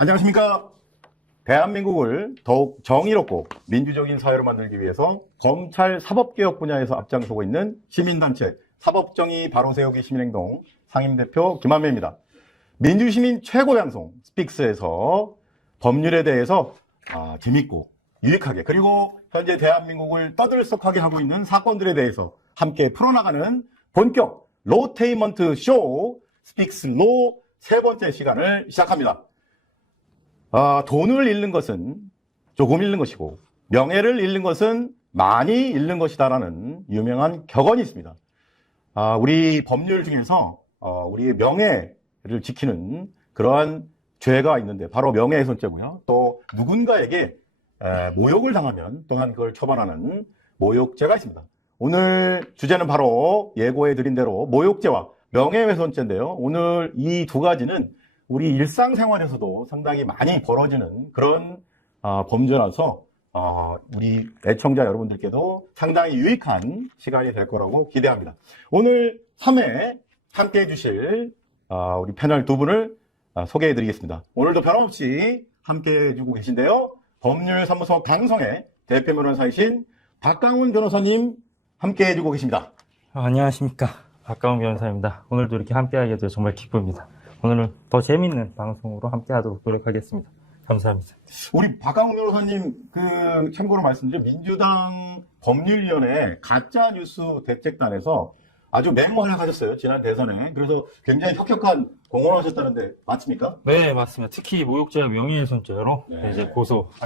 안녕하십니까. 대한민국을 더욱 정의롭고 민주적인 사회로 만들기 위해서 검찰 사법개혁 분야에서 앞장서고 있는 시민단체 사법정의 바로세우기 시민행동 상임대표 김한배입니다. 민주시민 최고 방송 스픽스에서 법률에 대해서 재밌고 유익하게, 그리고 현재 대한민국을 떠들썩하게 하고 있는 사건들에 대해서 함께 풀어나가는 본격 로테이먼트 쇼 스픽스 로 세 번째 시간을 시작합니다. 돈을 잃는 것은 조금 잃는 것이고 명예를 잃는 것은 많이 잃는 것이다라는 유명한 격언이 있습니다. 우리 법률 중에서 우리의 명예를 지키는 그러한 죄가 있는데 바로 명예훼손죄고요. 또 누군가에게 모욕을 당하면 또한 그걸 처벌하는 모욕죄가 있습니다. 오늘 주제는 바로 예고해 드린 대로 모욕죄와 명예훼손죄인데요. 오늘 이 두 가지는 우리 일상생활에서도 상당히 많이 벌어지는 그런 범죄라서 우리 애청자 여러분들께도 상당히 유익한 시간이 될 거라고 기대합니다. 오늘 3회 함께 해주실 우리 패널 두 분을 소개해 드리겠습니다. 오늘도 변함없이 함께 해주고 계신데요. 법률사무소 강성의 대표 변호사이신 박강훈 변호사님 함께 해주고 계십니다. 안녕하십니까. 박강훈 변호사입니다. 오늘도 이렇게 함께하게 되어 정말 기쁩니다. 오늘은 더 재밌는 방송으로 함께하도록 노력하겠습니다. 감사합니다. 우리 박강훈 변호사님, 참고로 말씀드리면 민주당 법률위원회 가짜뉴스 대책단에서 아주 맹활약 하셨어요. 지난 대선에. 그래서 굉장히 혁혁한 공헌을 하셨다는데 맞습니까? 네, 맞습니다. 특히 모욕죄와 명예훼손죄로 이제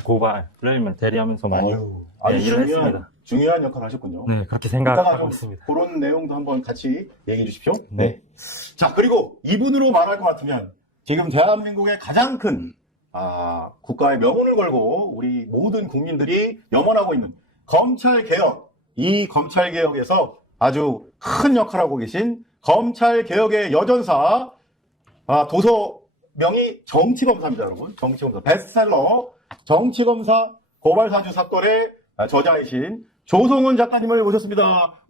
고발을 대리하면서 많이 일을 했습니다. 중요한 역할을 하셨군요. 네, 그렇게 생각하고 있습니다. 그런 내용도 한번 같이 얘기해 주십시오. 네. 자, 그리고 이분으로 말할 것 같으면 지금 대한민국의 가장 큰 국가의 명운을 걸고 우리 모든 국민들이 염원하고 있는 검찰개혁, 이 검찰개혁에서 아주 큰 역할을 하고 계신 검찰개혁의 여전사, 도서명이 정치검사입니다, 여러분. 정치검사. 베스트셀러 정치검사 고발사주 사건의 저자이신 조성은 작가님을 모셨습니다.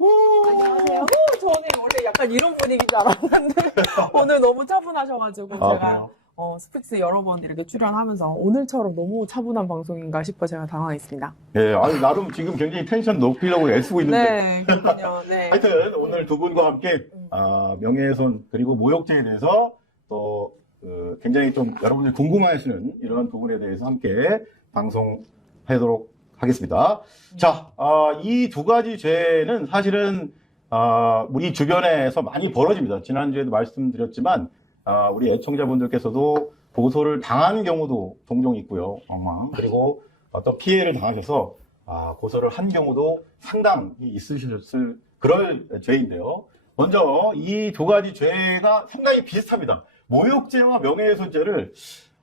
안녕하세요. 저는 원래 약간 이런 분위기인 줄 알았는데 오늘 너무 차분하셔가지고 제가 스픽스 여러 번 이렇게 출연하면서 오늘처럼 너무 차분한 방송인가 싶어 제가 당황했습니다. 네, 나름 지금 굉장히 텐션 높이려고 애쓰고 있는데. 네, 그렇군요. 네. 하여튼 오늘 두 분과 함께 명예훼손 그리고 모욕죄에 대해서 또 굉장히 좀 여러분들이 궁금해하시는 이런 부분에 대해서 함께 방송하도록 하겠습니다. 자, 이 두 가지 죄는 사실은 우리 주변에서 많이 벌어집니다. 지난주에도 말씀드렸지만 우리 애청자분들께서도 고소를 당한 경우도 종종 있고요. 그리고 어떤 피해를 당하셔서 고소를 한 경우도 상당히 있으셨을 그럴 죄인데요. 먼저 이 두 가지 죄가 상당히 비슷합니다. 모욕죄와 명예훼손죄를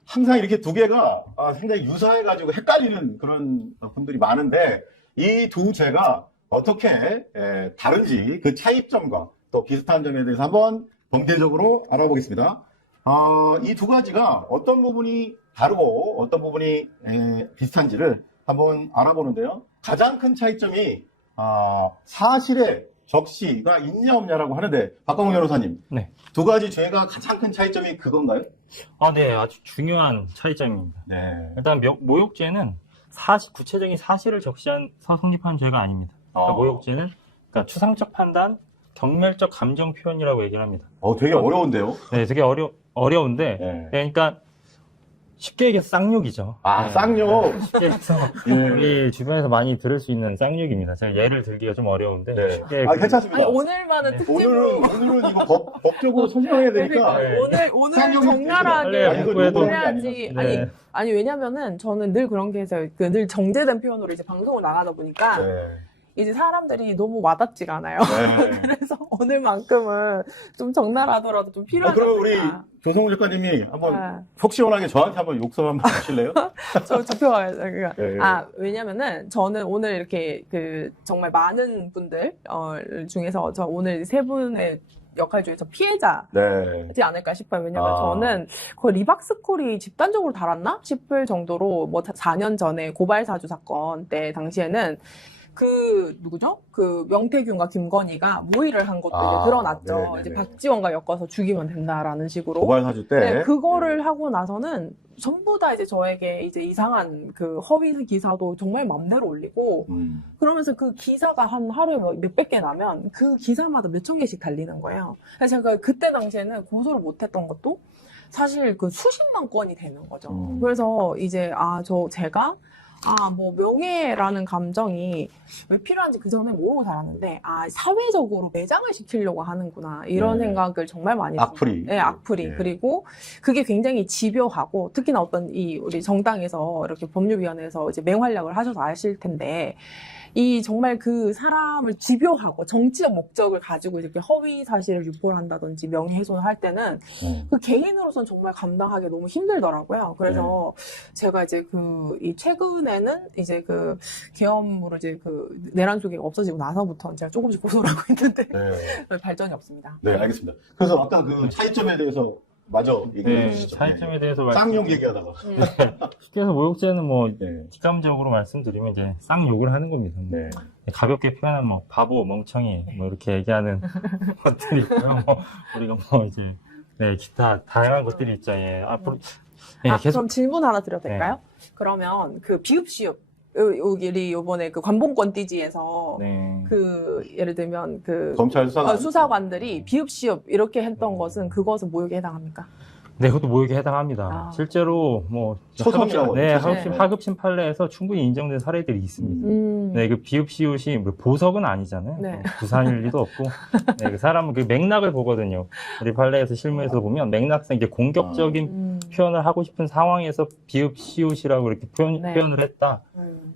항상 이렇게 두 개가 상당히 유사해가지고 헷갈리는 그런 분들이 많은데 이 두 죄가 어떻게 다른지 그 차이점과 또 비슷한 점에 대해서 한번 tổng体적으로 알아보겠습니다. 이 두 가지가 어떤 부분이 다르고 어떤 부분이 비슷한지를 한번 알아보는데요. 가장 큰 차이점이 사실의 적시가 있냐 없냐라고 하는데 박광훈 변호사님, 네. 두 가지 죄가 가장 큰 차이점이 그건가요? 네, 아주 중요한 차이점입니다. 네. 일단 모욕죄는 구체적인 사실을 적시해서 성립하는 죄가 아닙니다. 그러니까 모욕죄는 추상적 판단, 경멸적 감정 표현이라고 얘기를 합니다. 되게 어려운데요? 네, 되게 어려운데, 네. 그러니까 쉽게 얘기해서 쌍욕이죠. 쌍욕. 쉽게 해서 우리 주변에서 많이 들을 수 있는 쌍욕입니다. 제가 예를 들기가 좀 어려운데. 네. 쉽게 괜찮습니다. 오늘만은 특집으로 오늘은 이거 법적으로 설명해야 되니까. 오늘 적나라하게 이거 해야지. 네. 아니 왜냐면은 저는 늘 그런 게 해서 늘 정제된 표현으로 이제 방송을 나가다 보니까 이제 사람들이 너무 와닿지가 않아요. 네. 그래서 오늘만큼은 좀 적나라하더라도 좀 필요하다. 그럼 우리 조성우 작가님이 한번 속 시원하게 저한테 한번 욕설 한번 주실래요? 저 좁혀가요. 네. 왜냐면은 저는 오늘 이렇게 정말 많은 분들 중에서 저 오늘 세 분의 역할 중에서 피해자지 않을까 싶어요. 왜냐면 저는 거의 리박스콜이 집단적으로 달았나 싶을 정도로 4년 전에 고발사주 사건 때 당시에는 누구죠? 그 명태균과 김건희가 모의를 한 것도 아, 이제 드러났죠. 네네네. 이제 박지원과 엮어서 죽이면 된다라는 식으로. 고발 사주 때. 네, 그거를 하고 나서는 전부 다 이제 저에게 이제 이상한 그 허위 기사도 정말 맘대로 올리고, 그러면서 그 기사가 한 하루에 몇백 개 나면 그 기사마다 몇천 개씩 달리는 거예요. 그래서 제가 그때 당시에는 고소를 못했던 것도 사실 그 수십만 건이 되는 거죠. 그래서 이제 제가 뭐 명예라는 감정이 왜 필요한지 그 전에 모르고 살았는데 사회적으로 매장을 시키려고 하는구나 이런 네. 생각을 정말 많이 악플이. 네, 악플이. 네. 그리고 그게 굉장히 집요하고 특히나 어떤 우리 정당에서 이렇게 법률위원회에서 이제 맹활약을 하셔서 아실 텐데 이 정말 그 사람을 집요하고 정치적 목적을 가지고 이렇게 허위 사실을 유포를 한다든지 명예훼손을 할 때는 그 개인으로서는 정말 감당하기 너무 힘들더라고요. 그래서 제가 이제 이 최근에는 이제 그 계엄으로 이제 그 내란 소개가 없어지고 나서부터 제가 조금씩 고소를 하고 있는데 발전이 없습니다. 네, 알겠습니다. 그래서 아까 그 차이점에 대해서 마저 얘기해 네, 주시죠. 차이점에 대해서 쌍욕 얘기하다가. 쉽게 해서 모욕죄는 뭐 네. 직감적으로 말씀드리면 이제 쌍욕을 하는 겁니다. 네. 가볍게 표현하면 뭐 바보, 멍청이 뭐 이렇게 얘기하는 것들이 있고요. 뭐 우리가 뭐 이제 기타 다양한 것들이 있죠. 예. 앞으로 계속 그럼 질문 하나 드려도 될까요? 그러면 그 비읍시읍 우리 요번에 그 관봉권 띠지에서 그 예를 들면 그 검찰 수사관들이 비읍시읍 이렇게 했던 것은 그것은 모욕에 해당합니까? 네, 그것도 모욕에 해당합니다. 실제로 뭐 소송이라고 하급심 판례에서 충분히 인정된 사례들이 있습니다. 네, 그 비읍시옷이 뭐 보석은 아니잖아요. 네. 부산일 리도 없고, 네, 그 사람은 그 맥락을 보거든요. 우리 판례에서 실무에서 보면 맥락상 이제 공격적인 표현을 하고 싶은 상황에서 비읍시옷이라고 이렇게 표현을 했다.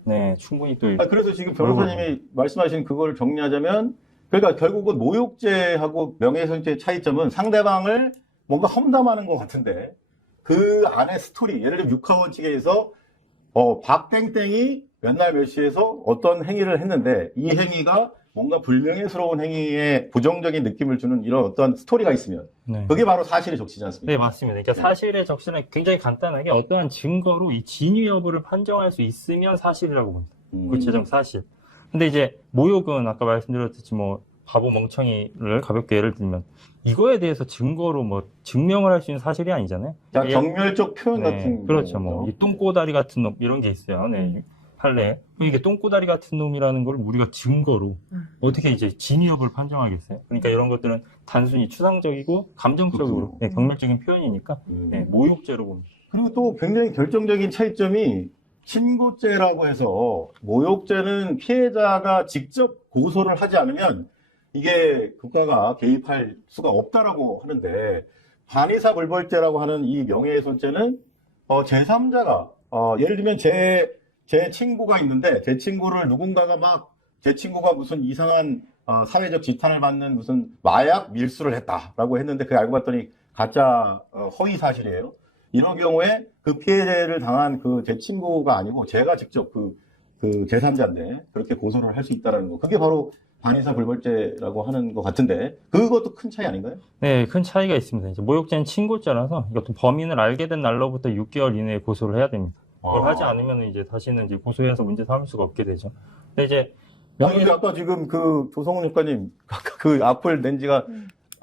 네, 충분히 또. 그래서 지금 변호사님이 말씀하신 그걸 정리하자면, 그러니까 결국은 모욕죄하고 명예훼손죄의 차이점은 상대방을 뭔가 험담하는 것 같은데 그 안에 스토리, 예를 들면 육하원칙에서 박땡땡이 몇 날 몇 시에서 어떤 행위를 했는데 이 행위가 뭔가 불명예스러운 행위에 부정적인 느낌을 주는 이런 어떤 스토리가 있으면 그게 바로 사실의 적시지 않습니까? 네, 맞습니다. 그러니까 사실의 적시는 굉장히 간단하게 어떠한 증거로 이 진위 여부를 판정할 수 있으면 사실이라고 봅니다. 구체적 사실. 근데 이제 모욕은 아까 말씀드렸듯이 뭐 바보 멍청이를 가볍게 예를 들면 이거에 대해서 증거로 뭐 증명을 할 수 있는 사실이 아니잖아요. 경멸적 표현 같은. 그렇죠. 뭐 이 똥꼬다리 같은 놈 이런 게 있어요. 네. 판례. 이게 똥꼬다리 같은 놈이라는 걸 우리가 증거로 어떻게 이제 진위 여부를 판정하겠어요? 그러니까 이런 것들은 단순히 추상적이고 감정적으로 경멸적인 표현이니까 모욕죄로 봅니다. 그리고 또 굉장히 결정적인 차이점이 신고죄라고 해서 모욕죄는 피해자가 직접 고소를 하지 않으면 이게 국가가 개입할 수가 없다라고 하는데 반의사 불벌죄라고 하는 이 명예훼손죄는 제3자가 예를 들면 제 친구가 있는데 제 친구를 누군가가 제 친구가 무슨 이상한 사회적 지탄을 받는 무슨 마약 밀수를 했다라고 했는데 그게 알고 봤더니 가짜 허위 사실이에요. 이런 경우에 그 피해를 당한 그 제 친구가 아니고 제가 직접 그 제3자인데 그렇게 고소를 할 수 있다는 거. 그게 바로 반의사 불벌죄라고 하는 것 같은데 그것도 큰 차이 아닌가요? 네, 큰 차이가 있습니다. 이제 모욕죄는 친고죄라서 이것도 범인을 알게 된 날로부터 6개월 이내에 고소를 해야 됩니다. 그걸 하지 않으면 이제 다시는 이제 고소해서 문제 삼을 수가 없게 되죠. 근데 이제 근데 아까 지금 그 조성훈 작가님 그 악플 낸 지가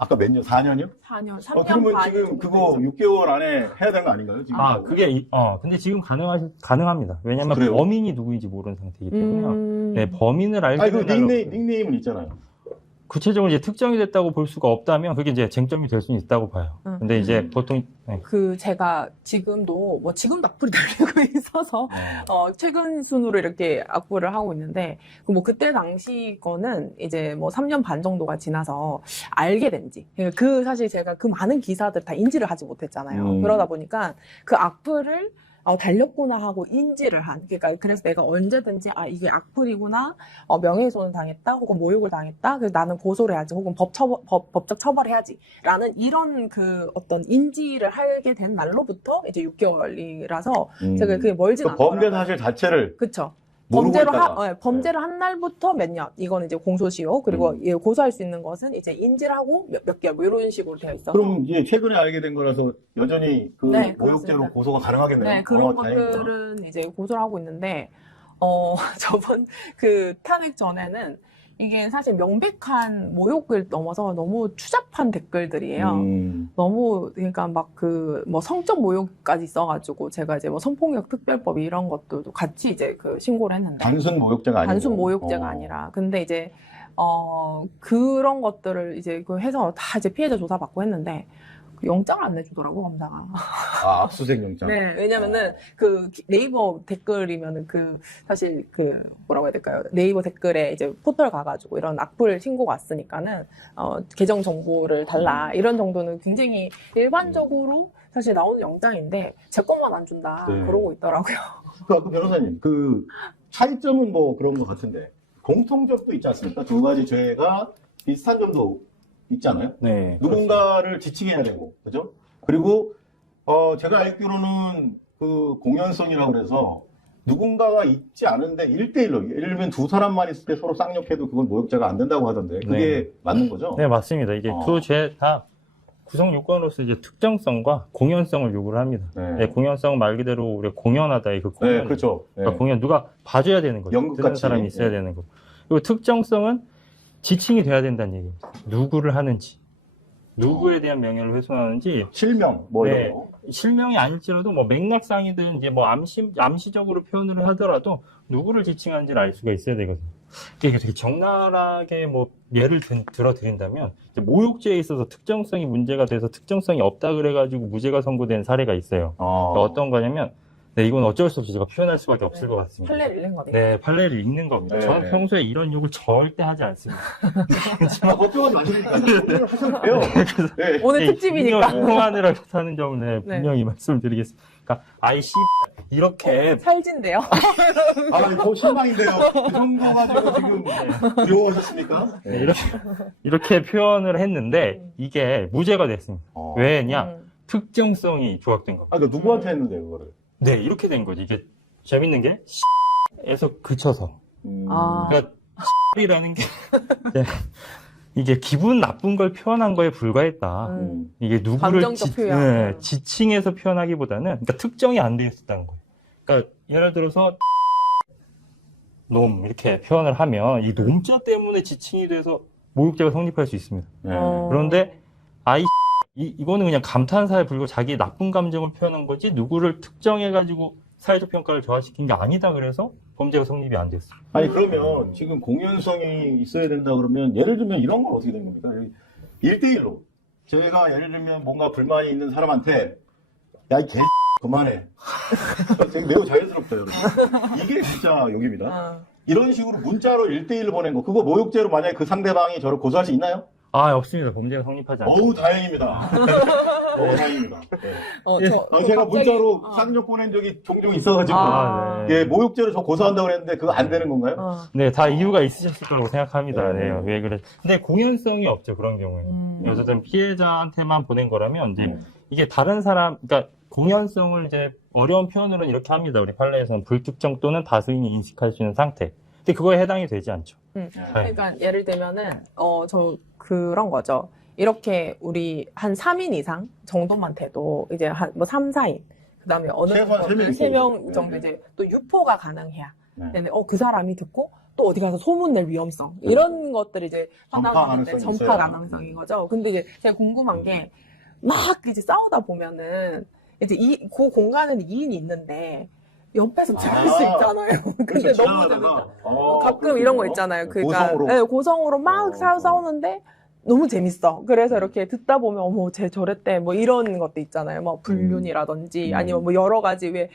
아까 몇 년? 4년이요? 4년, 3년 그러면 반 지금 그거 6개월 안에 해야 되는 거 아닌가요? 지금? 그게 근데 지금 가능합니다. 왜냐면 범인이 누구인지 모르는 상태이기 때문에요. 네, 범인을 알게 그 된 닉네임은 있잖아요. 구체적으로 이제 특정이 됐다고 볼 수가 없다면 그게 이제 쟁점이 될 수는 있다고 봐요. 근데 이제 보통 제가 지금도 지금도 악플이 달리고 있어서 최근 순으로 이렇게 악플을 하고 있는데 그때 당시 거는 이제 3년 반 정도가 지나서 알게 된지 사실 제가 그 많은 기사들 다 인지를 하지 못했잖아요. 그러다 보니까 그 악플을 달렸구나 하고 인지를 그러니까 그래서 내가 언제든지 이게 악플이구나, 명예훼손을 당했다, 혹은 모욕을 당했다, 그래서 나는 고소를 해야지, 혹은 법적 처벌해야지라는 이런 어떤 인지를 하게 된 날로부터 이제 6개월이라서 제가 그게 멀진 않더라고요. 범죄 사실 자체를. 그쵸. 범죄를 한 날부터 몇 년, 이건 이제 공소시효, 그리고 고소할 수 있는 것은 이제 인지를 하고 몇 개월, 이런 식으로 되어 있어서. 그럼 이제 최근에 알게 된 거라서 여전히 모욕죄로 그렇습니다. 고소가 가능하겠네요. 네, 그런 것들은 이제 고소를 하고 있는데, 저번 그 탄핵 전에는 이게 사실 명백한 모욕을 넘어서 너무 추잡한 댓글들이에요. 너무, 그러니까 막 뭐 성적 모욕까지 있어가지고 제가 이제 뭐 성폭력 특별법 이런 것도 같이 이제 그 신고를 했는데. 단순 모욕죄가 아니고. 단순 모욕죄가 아니라. 근데 이제, 그런 것들을 이제 그 해서 다 이제 피해자 조사받고 했는데, 그 영장을 안 내주더라고, 검사가. 아, 압수수색 영장. 네, 왜냐면은 그 네이버 댓글이면은 사실 뭐라고 해야 될까요? 네이버 댓글에 이제 포털 가가지고 이런 악플 신고가 왔으니까는 계정 정보를 달라 이런 정도는 굉장히 일반적으로 사실 나오는 영장인데 제 것만 안 준다 네. 그러고 있더라고요. 그 변호사님, 그 차이점은 뭐 그런 것 같은데 공통점도 있지 않습니까? 두 가지 죄가 비슷한 점도 있잖아요. 네. 누군가를 지칭해야 되고, 그죠? 그리고 제가 알기로는 그 공연성이라고 그래서 누군가가 있지 않은데 1대1로, 예를 들면 두 사람만 있을 때 서로 쌍욕해도 그건 모욕죄가 안 된다고 하던데 그게 맞는 거죠? 네, 맞습니다. 이게 두 죄 다 구성 요건으로서 이제 특정성과 공연성을 요구를 합니다. 네. 네, 공연성은 말 그대로 우리 공연하다의 그 공연. 네, 그렇죠. 네. 그러니까 공연 누가 봐줘야 되는 거죠. 연극같이. 듣는 사람이 있어야 네. 되는 거. 그리고 특정성은 지칭이 돼야 된다는 얘기입니다. 누구를 하는지, 누구에 대한 명예를 훼손하는지, 실명, 뭐 네. 이런 거. 실명이 아닐지라도 뭐 맥락상이든 이제 뭐 암시적으로 표현을 하더라도 누구를 지칭하는지를 알 수가 있어야 되거든요. 이게 되게 적나라하게 뭐 예를 들어 드린다면 이제 모욕죄에 있어서 특정성이 문제가 돼서 특정성이 없다 그래가지고 무죄가 선고된 사례가 있어요. 그러니까 어떤 거냐면 네, 이건 어쩔 수 없이 제가 표현할 수밖에 없을 것 같습니다. 판례를 읽는 겁니다. 네, 판례를 읽는 겁니다. 네. 저는 평소에 이런 욕을 절대 하지 않습니다. 법조관 맞으니까 하셔도 돼요. 네. 오늘 특집이니까. 통하느라 하는 점을 네, 네. 분명히 말씀드리겠습니다. 그러니까 아이씨 이렇게 찰진데요. 아, 더 실망인데요. 그 정도 가지고 지금 귀여워하셨습니까? 네, 이렇게 표현을 했는데 이게 무죄가 됐습니다. 왜냐? 특정성이 조각된 겁니다. 아, 그러니까 누구한테 했는데 그거를? 네, 이렇게 된 거지. 이게 재밌는 게 에서 그쳐서. 아. 그러니까 이라는 게 이게 기분 나쁜 걸 표현한 거에 불과했다. 이게 누구를 감정적 표현. 네, 지칭해서 표현하기보다는 그러니까 특정이 안 돼 있었다는 거예요. 그러니까 예를 들어서 놈 이렇게 표현을 하면 이 놈자 때문에 지칭이 돼서 모욕죄가 성립할 수 있습니다. 네. 그런데 이거는 그냥 감탄사에 불고 자기 나쁜 감정을 표현한 거지 누구를 특정해가지고 사회적 평가를 저하시킨 게 아니다 그래서 범죄가 성립이 안 됐어요. 아니, 그러면 지금 공연성이 있어야 된다 그러면 예를 들면 이런 건 어떻게 된 겁니까? 1대1로. 저희가 예를 들면 뭔가 불만이 있는 사람한테 야, 이 개 그만해. 되게 매우 자연스럽다, 여러분. 이게 진짜 욕입니다. 이런 식으로 문자로 1대1로 보낸 거, 그거 모욕죄로 만약에 그 상대방이 저를 고소할 수 있나요? 아, 없습니다. 범죄가 성립하지 않아요. 어우, 다행입니다. 어우, 다행입니다. 네. 제가 갑자기- 문자로 쌍욕 보낸 적이 종종 있어가지고, 네. 예, 모욕죄로 저 고소한다고 그랬는데 그거 안 되는 건가요? 네, 다 이유가 있으셨을 거라고 생각합니다. 네. 네, 왜 그래? 근데 공연성이 없죠, 그런 경우에는. 어쨌든 피해자한테만 보낸 거라면, 이제 이게 다른 사람, 그러니까 공연성을 이제 어려운 표현으로는 이렇게 합니다. 우리 판례에서는 불특정 또는 다수인이 인식할 수 있는 상태. 근데 그거에 해당이 되지 않죠. 그러니까 예를 들면은 저 그런 거죠. 이렇게 우리 한 3인 이상 정도만 돼도 이제 한 뭐 3, 4인 그다음에 어느 최소한 세 명 3명 정도 네. 이제 또 유포가 가능해야. 네. 근데 그 사람이 듣고 또 어디 가서 소문낼 위험성 이런 것들이 이제 전파 판단하는데 가능성이 전파 있어요. 가능성인 거죠. 근데 이제 제가 궁금한 게 막 이제 싸우다 보면은 이제 그 공간에는 2인이 있는데 옆에서 들을 수 있잖아요. 근데 너무 재밌다. 가끔 이런 거 있잖아요. 그러니까 고성으로. 네, 고성으로 막 싸우는데 너무 재밌어. 그래서 이렇게 듣다 보면 어머 쟤 저랬대 뭐 이런 것도 있잖아요. 뭐 불륜이라든지 아니면 뭐 여러 가지 왜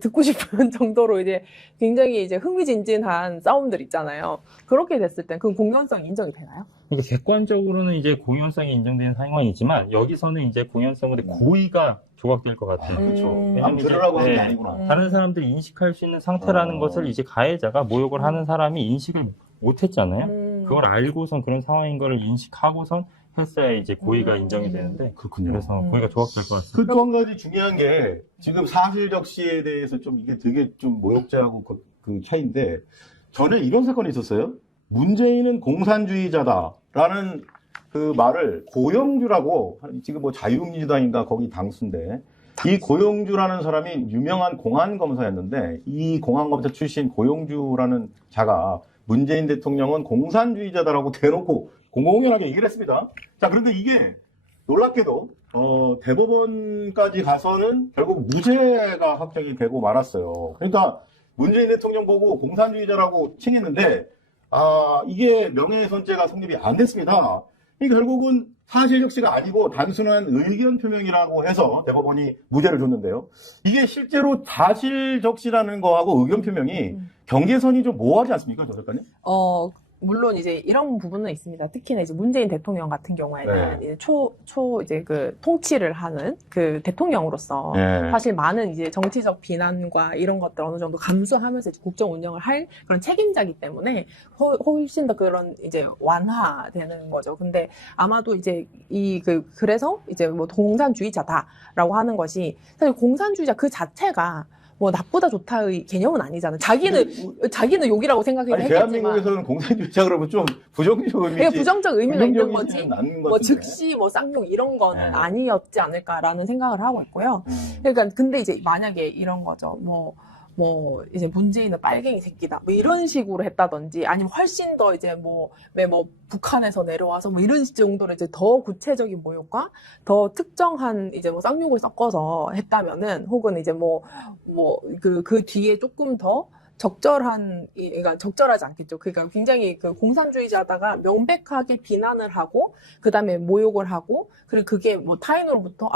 듣고 싶은 정도로 이제 굉장히 이제 흥미진진한 싸움들 있잖아요. 그렇게 됐을 땐 그 공연성 인정이 되나요? 그러니까 객관적으로는 이제 공연성이 인정되는 상황이지만 여기서는 이제 공연성으로 고의가 조각될 것 같아요. 그렇죠. 왜냐면 이제, 들으라고 하는 게 네, 아니구나. 다른 사람들이 인식할 수 있는 상태라는 것을 이제 가해자가 모욕을 하는 사람이 인식을 못했잖아요. 그걸 알고선 그런 상황인 걸 인식하고선 했어야 이제 고의가 인정이 되는데 그렇군요. 그래서 고의가 조각될 것 같습니다. 그 또 한 가지 중요한 게 지금 사실적시에 대해서 좀 이게 되게 좀 모욕죄하고 그 차이인데 전에 이런 사건이 있었어요. 문재인은 공산주의자다라는 그 말을 고영주라고 지금 뭐 자유민주당인가 거기 당수인데 이 고용주라는 사람이 유명한 공안검사였는데 이 공안검사 출신 고용주라는 자가 문재인 대통령은 공산주의자다라고 대놓고 공공연하게 얘기를 했습니다. 자, 그런데 이게 놀랍게도 대법원까지 가서는 결국 무죄가 확정이 되고 말았어요. 그러니까 문재인 대통령 보고 공산주의자라고 칭했는데 이게 명예훼손죄가 성립이 안 됐습니다. 이 결국은 사실적시가 아니고 단순한 의견 표명이라고 해서 대법원이 무죄를 줬는데요. 이게 실제로 사실적시라는 거하고 의견 표명이 경계선이 좀 모호하지 않습니까, 조 작가님? 물론 이제 이런 부분은 있습니다. 특히나 이제 문재인 대통령 같은 경우에는 이제 이제 그 통치를 하는 그 대통령으로서 사실 많은 이제 정치적 비난과 이런 것들 어느 정도 감수하면서 이제 국정 운영을 할 그런 책임자이기 때문에 훨씬 더 그런 이제 완화되는 거죠. 근데 아마도 이제 그래서 이제 뭐 공산주의자다라고 하는 것이 사실 공산주의자 그 자체가 뭐 나쁘다 좋다의 개념은 아니잖아요. 자기는 욕이라고 생각하긴 했겠지만 대한민국에서는 공산주의자 그러면 좀 부정적 의미지. 부정적 의미가 있는 거지. 뭐 즉시 뭐 쌍욕 이런 건 아니었지 않을까라는 생각을 하고 있고요. 그러니까 근데 이제 만약에 이런 거죠. 뭐 이제 문재인은 빨갱이 새끼다. 뭐 이런 식으로 했다든지 아니면 훨씬 더 이제 왜 북한에서 내려와서 뭐 이런 정도로 이제 더 구체적인 모욕과 더 특정한 이제 뭐 쌍욕을 섞어서 했다면은 혹은 이제 그 뒤에 조금 더 그러니까 적절하지 않겠죠. 그러니까 굉장히 그 공산주의자다가 명백하게 비난을 하고, 그 다음에 모욕을 하고, 그리고 그게 뭐 타인으로부터,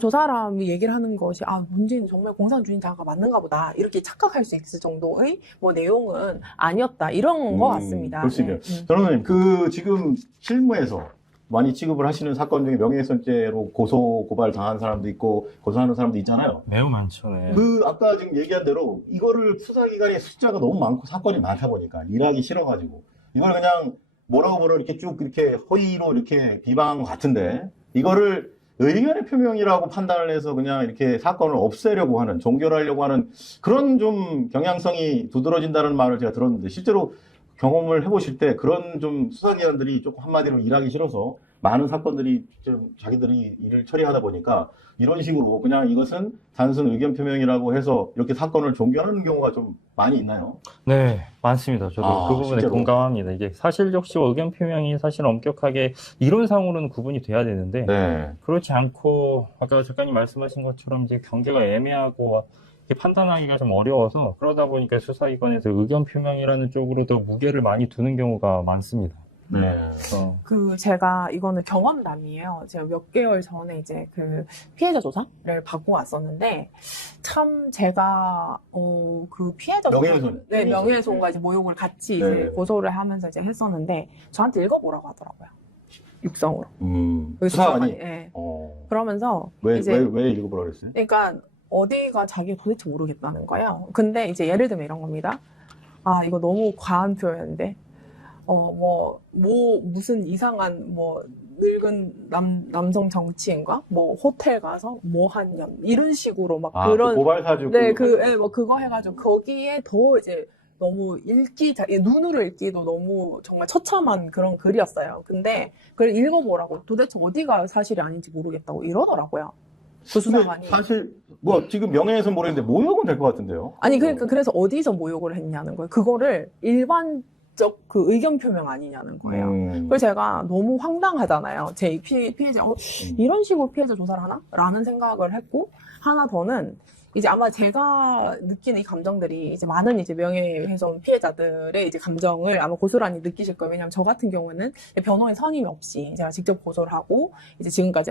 저 사람이 얘기를 하는 것이, 문재인 정말 공산주의자가 맞는가 보다. 이렇게 착각할 수 있을 정도의 뭐 내용은 아니었다. 이런 거 같습니다. 그렇습니다. 전원님, 지금 실무에서 많이 취급을 하시는 사건 중에 명예훼손죄로 고발 당한 사람도 있고 고소하는 사람도 있잖아요. 매우 많죠. 네. 아까 지금 얘기한 대로 이거를 수사기관의 숫자가 너무 많고 사건이 많다 보니까 일하기 싫어가지고 이걸 그냥 뭐라고 이렇게 쭉 이렇게 허위로 이렇게 비방한 것 같은데 이거를 의견의 표명이라고 판단을 해서 그냥 이렇게 사건을 없애려고 하는, 종결하려고 하는 그런 좀 경향성이 두드러진다는 말을 제가 들었는데 실제로 경험을 해보실 때 그런 좀 수사기관들이 조금 한마디로 일하기 싫어서 많은 사건들이 좀 자기들이 일을 처리하다 보니까 이런 식으로 그냥 이것은 단순 의견 표명이라고 해서 이렇게 사건을 종결하는 경우가 좀 많이 있나요? 네, 많습니다. 저도 그 부분에 실제로? 공감합니다. 이게 사실적시와 의견 표명이 사실 엄격하게 이론상으로는 구분이 돼야 되는데 그렇지 않고 아까 작가님 말씀하신 것처럼 이제 경계가 애매하고 판단하기가 좀 어려워서 그러다 보니까 수사기관에서 의견 표명이라는 쪽으로 더 무게를 많이 두는 경우가 많습니다. 제가 이거는 경험담이에요. 제가 몇 개월 전에 이제 그 피해자 조사를 받고 왔었는데 참 제가 그 피해자 명예훼손. 명예훼손과 이제 모욕을 같이 이제 고소를 하면서 이제 했었는데 저한테 읽어보라고 하더라고요. 육성으로. 수사관이. 그러면서 왜 읽어보라고 그랬어요? 그러니까 어디가 자기가 도대체 모르겠다는 거예요. 근데 이제 예를 들면 이런 겁니다. 이거 너무 과한 표현인데, 무슨 이상한, 늙은 남성 정치인과, 호텔 가서, 한 년, 이런 식으로 막 그런. 고발 사주. 네, 그거 해가지고, 거기에 더 이제 너무 눈으로 읽기도 너무 정말 처참한 그런 글이었어요. 근데 그걸 읽어보라고 도대체 어디가 사실이 아닌지 모르겠다고 이러더라고요. 그 수사관이. 사실 지금 명예훼손 모르겠는데 모욕은 될 것 같은데요. 아니 그러니까 그래서 어디서 모욕을 했냐는 거예요. 그거를 일반적 그 의견 표명 아니냐는 거예요. 그래서 제가 너무 황당하잖아요. 제 피해자 이런 식으로 피해자 조사를 하나? 라는 생각을 했고 하나 더는 이제 아마 제가 느끼는 이 감정들이 이제 많은 이제 명예훼손 피해자들의 이제 감정을 아마 고스란히 느끼실 거예요. 왜냐하면 저 같은 경우는 변호인 선임 없이 제가 직접 고소를 하고 이제 지금까지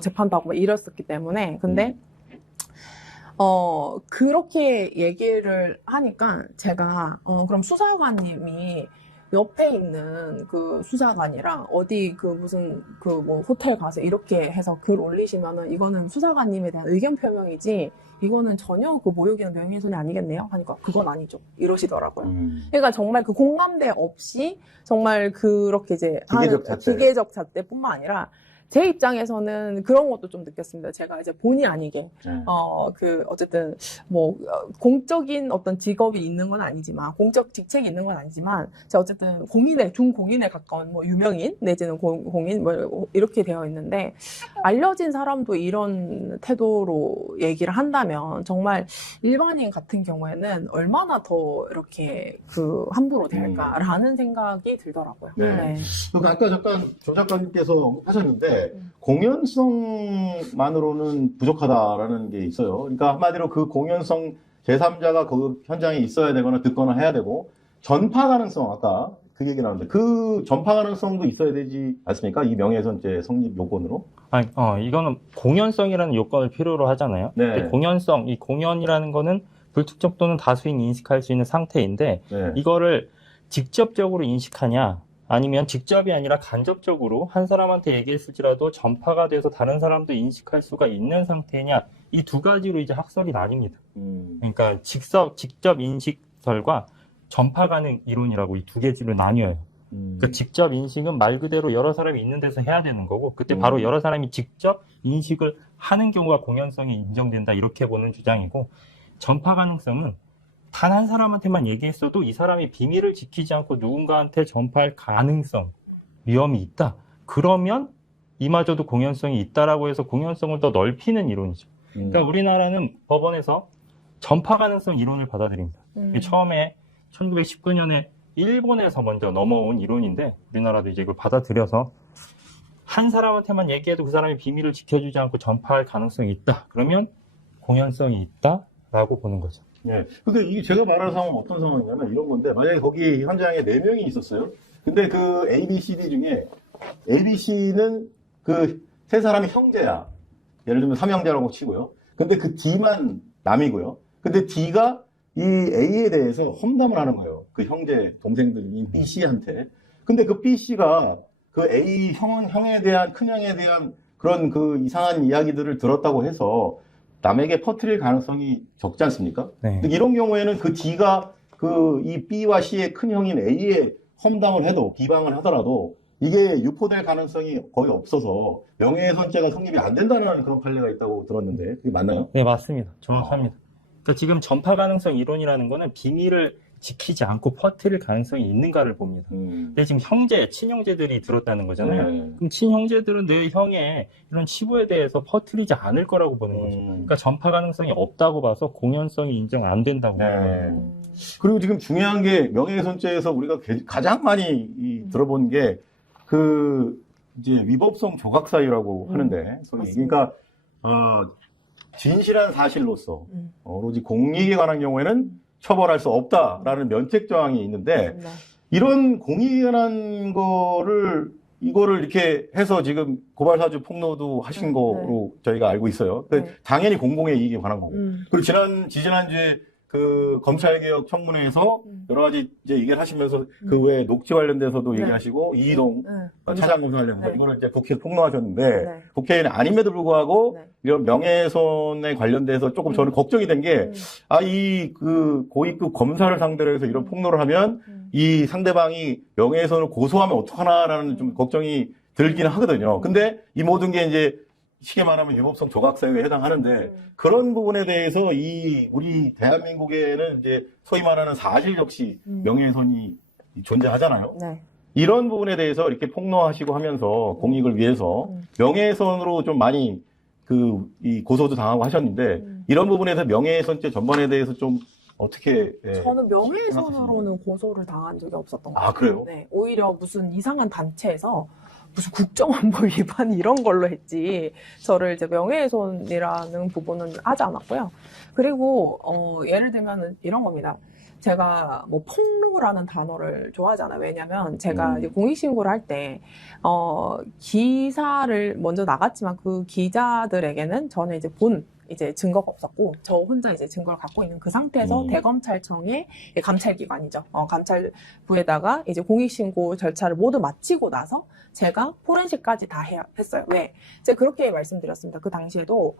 재판도 하고 이랬었기 때문에 근데 그렇게 얘기를 하니까 제가 그럼 수사관님이 옆에 있는 그 수사관이랑 어디 호텔 가서 이렇게 해서 글 올리시면은 이거는 수사관님에 대한 의견 표명이지 이거는 전혀 그 모욕이나 명예훼손이 아니겠네요? 하니까 그건 아니죠. 이러시더라고요. 그러니까 정말 그 공감대 없이 정말 그렇게 이제 기계적 잣대뿐만 아니라 제 입장에서는 그런 것도 좀 느꼈습니다. 제가 이제 본의 아니게, 네. 어쨌든, 뭐, 공적인 어떤 직업이 있는 건 아니지만, 공적 직책이 있는 건 아니지만, 제가 어쨌든 중공인에 가까운 뭐 유명인, 내지는 공인, 뭐, 이렇게 되어 있는데, 알려진 사람도 이런 태도로 얘기를 한다면, 정말 일반인 같은 경우에는 얼마나 더 이렇게 함부로 될까라는 생각이 들더라고요. 네. 아까 잠깐 조 작가님께서 하셨는데, 공연성만으로는 부족하다라는 게 있어요. 그러니까 한마디로 그 공연성 제3자가 그 현장에 있어야 되거나 듣거나 해야 되고, 전파 가능성, 아까 그 얘기 나왔는데, 그 전파 가능성도 있어야 되지 않습니까? 이 명예훼손죄 성립 요건으로? 아니, 이거는 공연성이라는 요건을 필요로 하잖아요. 네. 근데 공연성, 이 공연이라는 거는 불특정 또는 다수인 인식할 수 있는 상태인데, 네. 이거를 직접적으로 인식하냐, 아니면 직접이 아니라 간접적으로 한 사람한테 얘기했을지라도 전파가 돼서 다른 사람도 인식할 수가 있는 상태냐, 이 두 가지로 이제 학설이 나뉩니다. 그러니까 직접 인식설과 전파 가능 이론이라고 이 두 개지로 나뉘어요. 그러니까 직접 인식은 말 그대로 여러 사람이 있는 데서 해야 되는 거고, 그때 바로 여러 사람이 직접 인식을 하는 경우가 공연성이 인정된다, 이렇게 보는 주장이고, 전파 가능성은 단 한 사람한테만 얘기했어도 이 사람이 비밀을 지키지 않고 누군가한테 전파할 가능성, 위험이 있다. 그러면 이마저도 공연성이 있다라고 해서 공연성을 더 넓히는 이론이죠. 그러니까 우리나라는 법원에서 전파 가능성 이론을 받아들입니다. 처음에 1919년에 일본에서 먼저 넘어온 이론인데, 우리나라도 이제 이걸 받아들여서 한 사람한테만 얘기해도 그 사람이 비밀을 지켜주지 않고 전파할 가능성이 있다. 그러면 공연성이 있다라고 보는 거죠. 네. 근데 이게 제가 말하는 상황은 어떤 상황이냐면 이런 건데, 만약에 거기 현장에 4명이 있었어요. 근데 그 A, B, C, D 중에 A, B, C는 그 세 사람이 형제야. 예를 들면 삼형제라고 치고요. 근데 그 D만 남이고요. 근데 D가 이 A에 대해서 험담을 하는 거예요. 그 형제, 동생들인 B, C한테. 근데 그 B, C가 그 A 형에 대한, 큰형에 대한 그런 그 이상한 이야기들을 들었다고 해서 남에게 퍼뜨릴 가능성이 적지 않습니까? 네. 근데 이런 경우에는 그 D가 이 B와 C의 큰 형인 A의 험담을 해도, 비방을 하더라도 이게 유포될 가능성이 거의 없어서 명예훼손죄가 성립이 안 된다는 그런 판례가 있다고 들었는데, 그게 맞나요? 네, 맞습니다. 정확합니다. 그러니까 지금 전파 가능성 이론이라는 거는 비밀을 지키지 않고 퍼뜨릴 가능성이 있는가를 봅니다. 근데 지금 친형제들이 들었다는 거잖아요. 그럼 친형제들은 내 형의 이런 치부에 대해서 퍼뜨리지 않을 거라고 보는 거죠. 그러니까 전파 가능성이 없다고 봐서 공연성이 인정 안 된다고. 그리고 지금 중요한 게 명예훼손죄에서 우리가 가장 많이 들어본 게 이제 위법성 조각 사유라고 하는데, 그러니까 진실한 사실로서 오로지 공익에 관한 경우에는 처벌할 수 없다라는 면책 조항이 있는데, 이런 공익에 관한 이거를 이렇게 해서 지금 고발사주 폭로도 하신 거로 저희가 알고 있어요. 당연히 공공의 이익에 관한 거고. 그리고 지지난주에 그 검찰개혁 청문회에서 여러 가지 이제 얘기를 하시면서 그 외에 녹취 관련돼서도 얘기하시고, 이희동 차장검사 관련해서 이거를 이제 국회에 폭로하셨는데, 국회의원이 아님에도 불구하고 이런 명예훼손에 관련돼서 조금 저는 걱정이 된 게, 고위급 검사를 상대로 해서 이런 폭로를 하면 이 상대방이 명예훼손을 고소하면 어떡하나라는 좀 걱정이 들기는 하거든요. 근데 이 모든 게 이제 쉽게 말하면 위법성 조각 사유에 해당하는데, 그런 부분에 대해서 우리 대한민국에는 이제 소위 말하는 사실 역시 명예훼손이 존재하잖아요. 이런 부분에 대해서 이렇게 폭로하시고 하면서 공익을 위해서 명예훼손으로 좀 많이 이 고소도 당하고 하셨는데, 이런 부분에서 명예훼손죄 전반에 대해서 좀 어떻게? 저는 명예훼손으로는 고소를 당한 적이 없었던 것 같아요. 그래요? 네, 오히려 무슨 이상한 단체에서 무슨 국정안보 위반 이런 걸로 했지, 저를 이제 명예훼손이라는 부분은 하지 않았고요. 그리고 예를 들면 이런 겁니다. 제가 뭐 폭로라는 단어를 좋아하잖아요. 왜냐면 제가 이제 공익신고를 할 때 기사를 먼저 나갔지만 그 기자들에게는 저는 이제 증거가 없었고, 저 혼자 이제 증거를 갖고 있는 그 상태에서 대검찰청의 감찰기관이죠. 감찰부에다가 이제 공익신고 절차를 모두 마치고 나서 제가 포렌식까지 다 했어요. 왜? 제가 그렇게 말씀드렸습니다. 그 당시에도,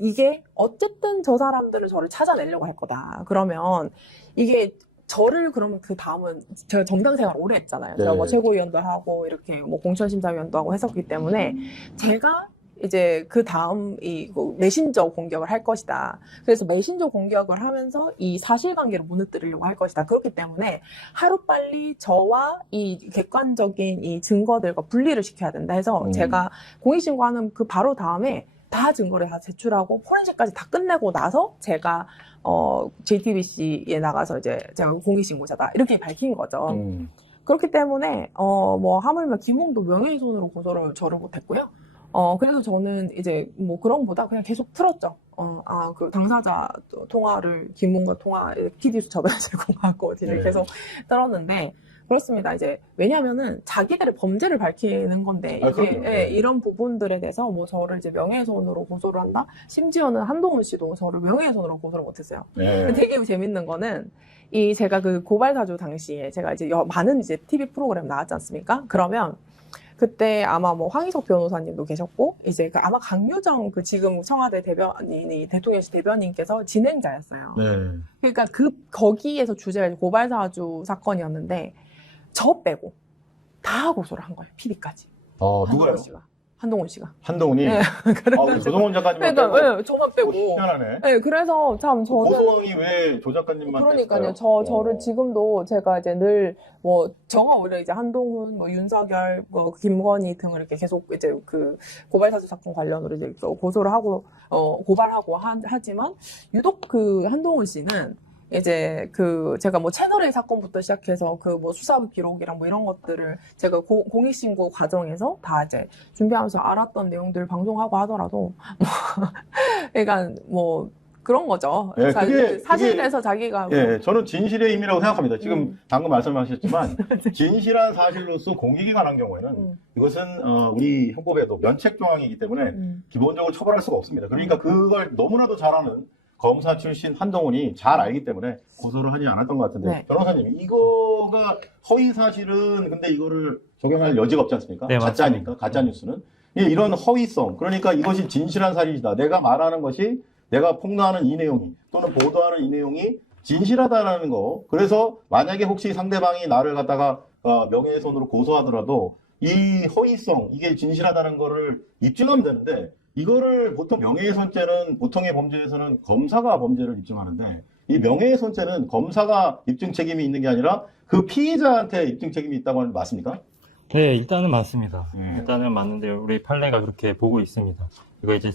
이게 어쨌든 저 사람들은 저를 찾아내려고 할 거다. 그러면 이게 저를 그러면 그 다음은 제가 정당 생활 오래 했잖아요. 제가 네. 뭐 최고위원도 하고 이렇게 뭐 공천심사위원도 하고 했었기 때문에 제가 이제 그 다음 뭐 메신저 공격을 할 것이다. 그래서 메신저 공격을 하면서 이 사실관계를 무너뜨리려고 할 것이다. 그렇기 때문에 하루빨리 저와 이 객관적인 이 증거들과 분리를 시켜야 된다 해서 제가 공익신고하는 그 바로 다음에 다 증거를 다 제출하고 포렌식까지 다 끝내고 나서 제가 JTBC에 나가서 이제 제가 공익신고자다 이렇게 밝힌 거죠. 그렇기 때문에 뭐 하물며 김웅도 명예훼손으로 고소를 저를 못했고요. 그래서 저는 이제 뭐 그런 거보다 그냥 계속 틀었죠. 그 당사자 통화를, 김웅과 통화, PD수 저번에 제공하고 네. 계속 틀었는데, 그렇습니다. 이제, 왜냐면은 자기들의 범죄를 밝히는 건데, 아, 이게, 그럼요. 예, 이런 부분들에 대해서 뭐 저를 이제 명예훼손으로 고소를 한다? 심지어는 한동훈 씨도 저를 명예훼손으로 고소를 못했어요. 네. 되게 재밌는 거는, 제가 그 고발사주 당시에 제가 이제 많은 이제 TV 프로그램 나왔지 않습니까? 그러면, 그때 아마 뭐 황희석 변호사님도 계셨고, 이제 그 아마 강효정 그 지금 청와대 대변인이 대통령실 대변인께서 진행자였어요. 네. 그러니까 거기에서 주제가 고발사주 사건이었는데, 저 빼고 다 고소를 한 거예요. PD까지. 누가요? 한동훈 씨가. 한동훈이? 네. 조성원 작가님만 빼고? 그러니까, 네, 저만 빼고. 희한하네. 네, 그래서 참 저는. 고소왕이 왜 조 작가님만 그러니까요. 뺐어요? 저를 지금도 제가 이제 늘, 저가 오히려 이제 한동훈, 윤석열, 김건희 등을 이렇게 계속 이제 그 고발사주 사건 관련으로 이제 고소를 하고, 고발하고 하지만, 유독 그 한동훈 씨는 이제 제가 뭐 채널A 사건부터 시작해서 뭐 수사부 기록이랑 뭐 이런 것들을 제가 공익신고 과정에서 다 이제 준비하면서 알았던 내용들을 방송하고 하더라도, 그러니까 뭐, 그런 거죠. 네, 사실에서 자기가. 예, 저는 진실의 힘이라고 생각합니다. 지금 방금 말씀하셨지만, 진실한 사실로서 공익이 관한 경우에는 이것은 우리 형법에도 면책 조항이기 때문에 기본적으로 처벌할 수가 없습니다. 그러니까 그걸 너무나도 잘 아는 검사 출신 한동훈이 잘 알기 때문에 고소를 하지 않았던 것 같은데, 네. 변호사님, 이거가 허위 사실은 근데 이거를 적용할 여지가 없지 않습니까? 네, 가짜니까, 가짜 뉴스는. 이런 허위성, 그러니까 이것이 진실한 사실이다. 내가 말하는 것이, 내가 폭로하는 이 내용이 또는 보도하는 이 내용이 진실하다라는 거. 그래서 만약에 혹시 상대방이 나를 갖다가 명예훼손으로 고소하더라도 이 허위성, 이게 진실하다는 거를 입증하면 되는데, 이거를 보통 명예훼손죄는 보통의 범죄에서는 검사가 범죄를 입증하는데, 이 명예훼손죄는 검사가 입증 책임이 있는 게 아니라 그 피의자한테 입증 책임이 있다고 하는 거 맞습니까? 네, 일단은 맞습니다. 일단은 맞는데 우리 판례가 그렇게 보고 있습니다. 이거 이제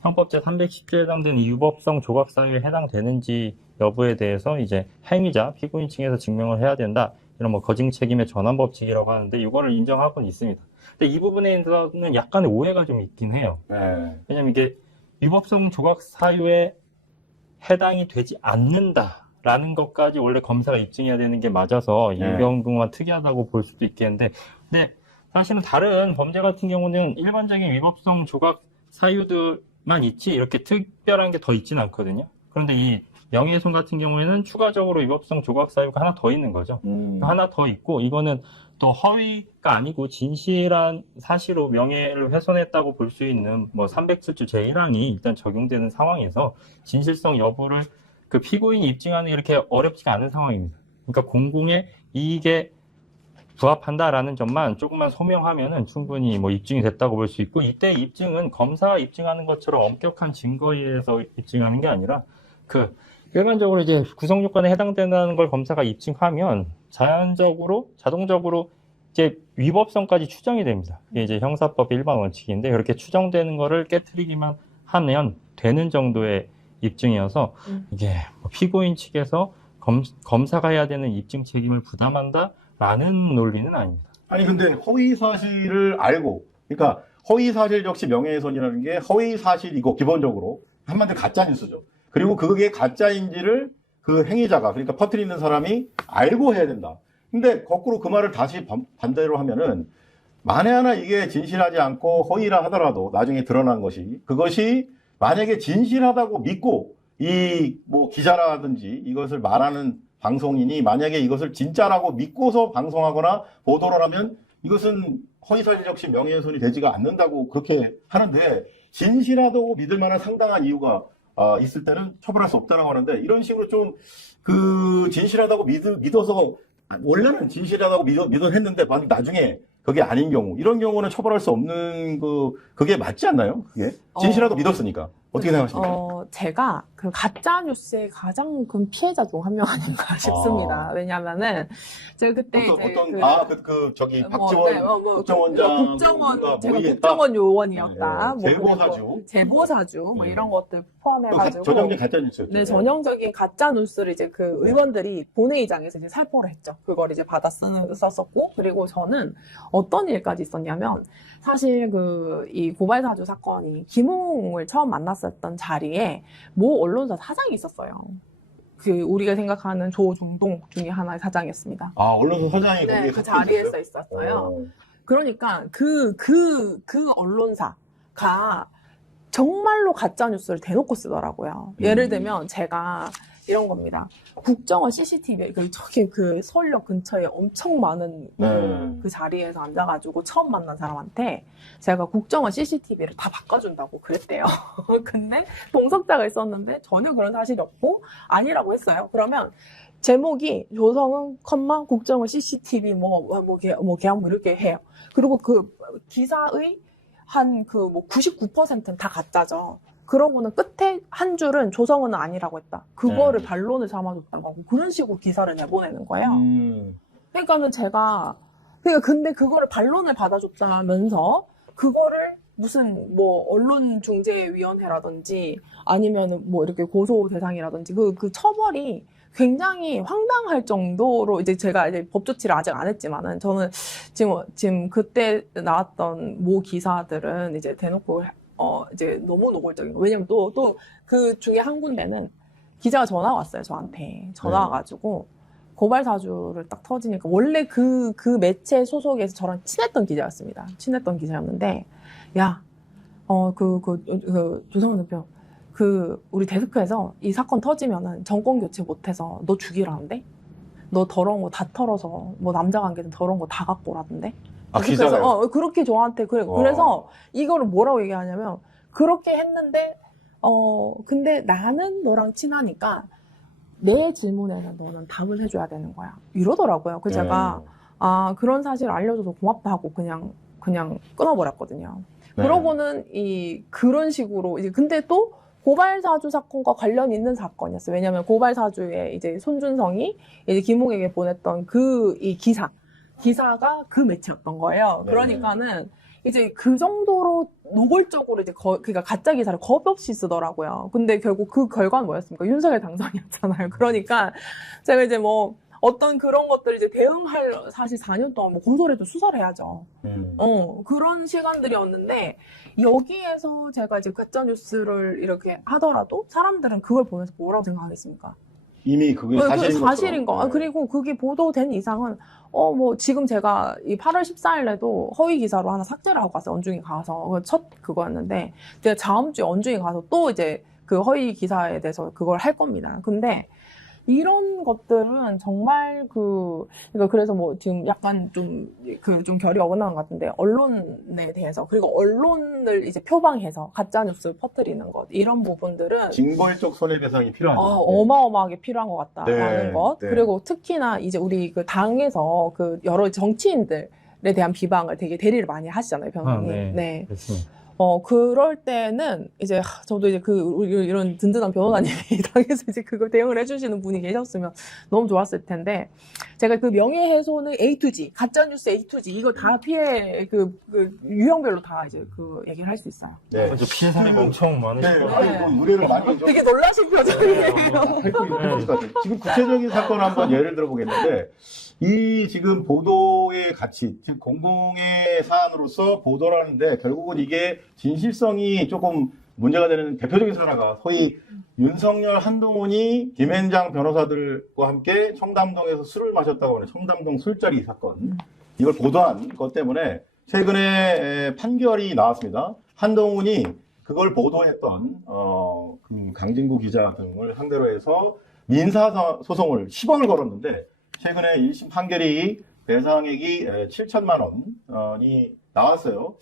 형법 제310조에 해당되는 유법성 조각 사유에 해당되는지 여부에 대해서 이제 행위자, 피고인 측에서 증명을 해야 된다. 이런 뭐 거짓 책임의 전환 법칙이라고 하는데 이거를 인정하고는 있습니다. 근데 이 부분에 있어서는 약간의 오해가 좀 있긴 해요. 네. 왜냐면 이게 유법성 조각 사유에 해당이 되지 않는다라는 것까지 원래 검사가 입증해야 되는 게 맞아서 이 경우만 특이하다고 볼 수도 있겠는데, 근데 사실은 다른 범죄 같은 경우는 일반적인 위법성 조각 사유들만 있지 이렇게 특별한 게 더 있지는 않거든요. 그런데 이 명예훼손 같은 경우에는 추가적으로 위법성 조각 사유가 하나 더 있는 거죠. 하나 더 있고, 이거는 또 허위가 아니고 진실한 사실로 명예를 훼손했다고 볼 수 있는 뭐 307조 제1항이 일단 적용되는 상황에서 진실성 여부를 그 피고인이 입증하는 게 이렇게 어렵지가 않은 상황입니다. 그러니까 공공의 이익에 부합한다라는 점만 조금만 소명하면은 충분히 뭐 입증이 됐다고 볼 수 있고, 이때 입증은 검사가 입증하는 것처럼 엄격한 증거에 의해서 입증하는 게 아니라 일반적으로 이제 구성 요건에 해당된다는 걸 검사가 입증하면 자동적으로 이제 위법성까지 추정이 됩니다. 이게 이제 형사법 일반 원칙인데, 그렇게 추정되는 거를 깨트리기만 하면 되는 정도의 입증이어서 이게 뭐 피고인 측에서 검사가 해야 되는 입증 책임을 부담한다라는 논리는 아닙니다. 아니 근데 허위 사실을 알고, 그러니까 허위 사실 역시 명예훼손이라는 게 허위 사실이고 기본적으로 한마디로 가짜 뉴스죠. 그리고 그게 가짜인지를 그 행위자가, 그러니까 퍼뜨리는 사람이 알고 해야 된다. 근데 거꾸로 그 말을 다시 반대로 하면은, 만에 하나 이게 진실하지 않고 허위라 하더라도 나중에 드러난 것이, 그것이 만약에 진실하다고 믿고 이 뭐 기자라든지 이것을 말하는 방송인이 만약에 이것을 진짜라고 믿고서 방송하거나 보도를 하면 이것은 허위사실 역시 명예훼손이 되지가 않는다고 그렇게 하는데, 진실하다고 믿을 만한 상당한 이유가 있을 때는 처벌할 수 없다라고 하는데 이런 식으로 좀 그 진실하다고 믿어서 원래는 진실하다고 믿었는데 나중에 그게 아닌 경우 이런 경우는 처벌할 수 없는 그게 맞지 않나요? 그게 진실하다고 믿었으니까 어떻게 생각하십니까? 제가 그 가짜 뉴스의 가장 큰 피해자 중 한 명 아닌가 싶습니다. 왜냐면은 제가 그때 저기 박지원 국정원장 제가 국정원 요원이었다. 네, 제보사주 뭐 이런 것들 포함해가지고 전형적인 가짜 뉴스였죠. 네, 전형적인 가짜 뉴스를 이제 그 의원들이 본회의장에서 이제 살포를 했죠. 그걸 이제 받아 썼었고, 그리고 저는 어떤 일까지 있었냐면, 사실 이 고발사주 사건이 김웅을 처음 만났었던 자리에 모 언론사 사장이 있었어요. 우리가 생각하는 조중동 중에 하나의 사장이었습니다. 언론사 사장이 네, 거기에 그 자리에서 있었어요. 그러니까 그 언론사가 정말로 가짜 뉴스를 대놓고 쓰더라고요. 예를 들면 제가 이런 겁니다. 국정원 CCTV, 저기 서울역 근처에 엄청 많은 그 자리에서 앉아가지고 처음 만난 사람한테 제가 국정원 CCTV를 다 바꿔준다고 그랬대요. 근데 동석자가 있었는데 전혀 그런 사실이 없고 아니라고 했어요. 그러면 제목이 조성은, 국정원 CCTV 개항 이렇게 해요. 그리고 그 기사의 한 99%는 다 가짜죠. 그러고는 끝에 한 줄은 조성은 아니라고 했다. 그거를 반론을 삼아줬다고 하고 그런 식으로 기사를 내보내는 거예요. 그러니까는 근데 그거를 반론을 받아줬다면서 그거를 무슨 언론중재위원회라든지 아니면 이렇게 고소 대상이라든지 그 처벌이 굉장히 황당할 정도로 이제 제가 이제 법 조치를 아직 안 했지만은 저는 지금 그때 나왔던 모 기사들은 이제 대놓고 이제 너무 노골적인 거. 왜냐면 또 그 중에 한 군데는 기자가 전화 왔어요, 저한테. 전화 와가지고 고발 사주를 딱 터지니까 원래 그 매체 소속에서 저랑 친했던 기자였습니다. 친했던 기자였는데 야, 조성은 대표 우리 데스크에서 이 사건 터지면은 정권 교체 못해서 너 죽이라는데? 너 더러운 거 다 털어서 남자 관계든 더러운 거 다 갖고 오라던데? 기자가요? 그렇게 저한테 그래서 이거를 뭐라고 얘기하냐면 그렇게 했는데 근데 나는 너랑 친하니까 내 질문에는 너는 답을 해줘야 되는 거야. 이러더라고요. 그래서 제가 그런 사실을 알려줘서 고맙다 하고 그냥 끊어버렸거든요. 그러고는 그런 식으로 이제 근데 또 고발사주 사건과 관련 있는 사건이었어요. 왜냐하면 고발사주에 이제 손준성이 이제 김웅에게 보냈던 이 기사가 그 매체였던 거예요. 그러니까는 이제 그 정도로 노골적으로 이제 그러니까 가짜 기사를 겁 없이 쓰더라고요. 근데 결국 그 결과는 뭐였습니까? 윤석열 당선이었잖아요. 그러니까 제가 이제 어떤 그런 것들 이제 대응할 사실 4년 동안 고소를 수사를 해야죠. 그런 시간들이었는데 여기에서 제가 이제 가짜 뉴스를 이렇게 하더라도 사람들은 그걸 보면서 뭐라고 생각하겠습니까? 이미 그게 사실인 거. 그리고 그게 보도된 이상은 지금 제가 이 8월 14일에도 허위 기사로 하나 삭제를 하고 갔어요. 언중이 가서 첫 그거였는데 제가 다음 주에 언중이 가서 또 이제 그 허위 기사에 대해서 그걸 할 겁니다. 근데 이런 것들은 정말 그러니까 그래서 지금 약간 좀 결이 어긋나는 것 같은데 언론에 대해서 그리고 언론을 이제 표방해서 가짜 뉴스 퍼뜨리는 것 이런 부분들은 징벌적 손해배상이 필요하죠. 어마어마하게 필요한 것 같다라는 것. 그리고 특히나 이제 우리 당에서 여러 정치인들에 대한 비방을 되게 대리를 많이 하시잖아요, 변호사님. 네. 그렇습니다. 그럴 때는 이제 저도 이제 이런 든든한 변호사님이 당에서 이제 그걸 대응을 해주시는 분이 계셨으면 너무 좋았을 텐데 제가 명예훼손의 A to G, 가짜뉴스 A to G 이거 다 피해 유형별로 다 이제 얘기를 할 수 있어요. 네. 피해 사람이 엄청 많으시고 의뢰를 많이 좀 되게 놀라신 표정이에요. 지금 구체적인 사건 한번 예를 들어보겠는데 이 지금 보도의 가치, 즉 공공의 사안으로서 보도를 하는데 결국은 이게 진실성이 조금 문제가 되는 대표적인 사례가 소위 윤석열, 한동훈이 김앤장 변호사들과 함께 청담동에서 술을 마셨다고 하는 청담동 술자리 사건. 이걸 보도한 것 때문에 최근에 판결이 나왔습니다. 한동훈이 그걸 보도했던 그 강진구 기자 등을 상대로 해서 민사소송을 10원을 걸었는데 최근에 1심 판결이 배상액이 7천만 원이 나왔어요.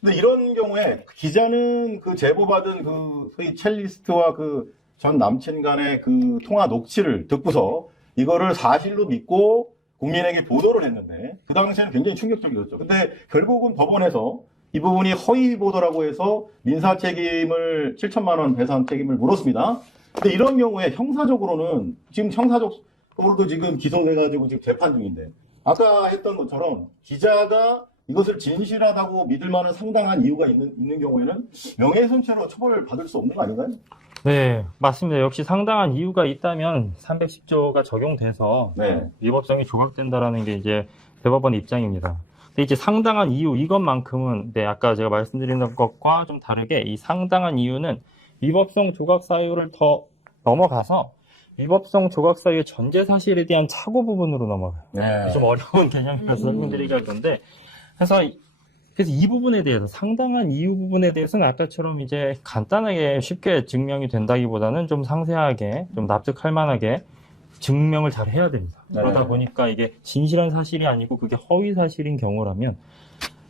근데 이런 경우에 기자는 그 제보받은 그 소위 첼리스트와 그 전 남친 간의 그 통화 녹취를 듣고서 이거를 사실로 믿고 국민에게 보도를 했는데 그 당시에는 굉장히 충격적이었죠. 근데 결국은 법원에서 이 부분이 허위 보도라고 해서 민사 책임을 7천만 원 배상 책임을 물었습니다. 근데 이런 경우에 형사적으로는 지금 형사적으로도 지금 기소돼가지고 지금 재판 중인데 아까 했던 것처럼 기자가 이것을 진실하다고 믿을 만한 상당한 이유가 있는 경우에는 명예훼손죄로 처벌받을 수 없는 거 아닌가요? 네, 맞습니다. 역시 상당한 이유가 있다면 310조가 적용돼서 네. 위법성이 조각된다라는 게 이제 대법원의 입장입니다. 근데 이제 상당한 이유 이것만큼은 네, 아까 제가 말씀드린 것과 좀 다르게 이 상당한 이유는 위법성 조각 사유를 더 넘어가서 위법성 조각 사유의 전제 사실에 대한 착오 부분으로 넘어가요. 네. 좀 어려운 개념이라서 설명드리기가 그런데 그래서 이 부분에 대해서 상당한 이유 부분에 대해서는 아까처럼 이제 간단하게 쉽게 증명이 된다기보다는 좀 상세하게 좀 납득할 만하게 증명을 잘 해야 됩니다. 네. 그러다 보니까 이게 진실한 사실이 아니고 그게 허위 사실인 경우라면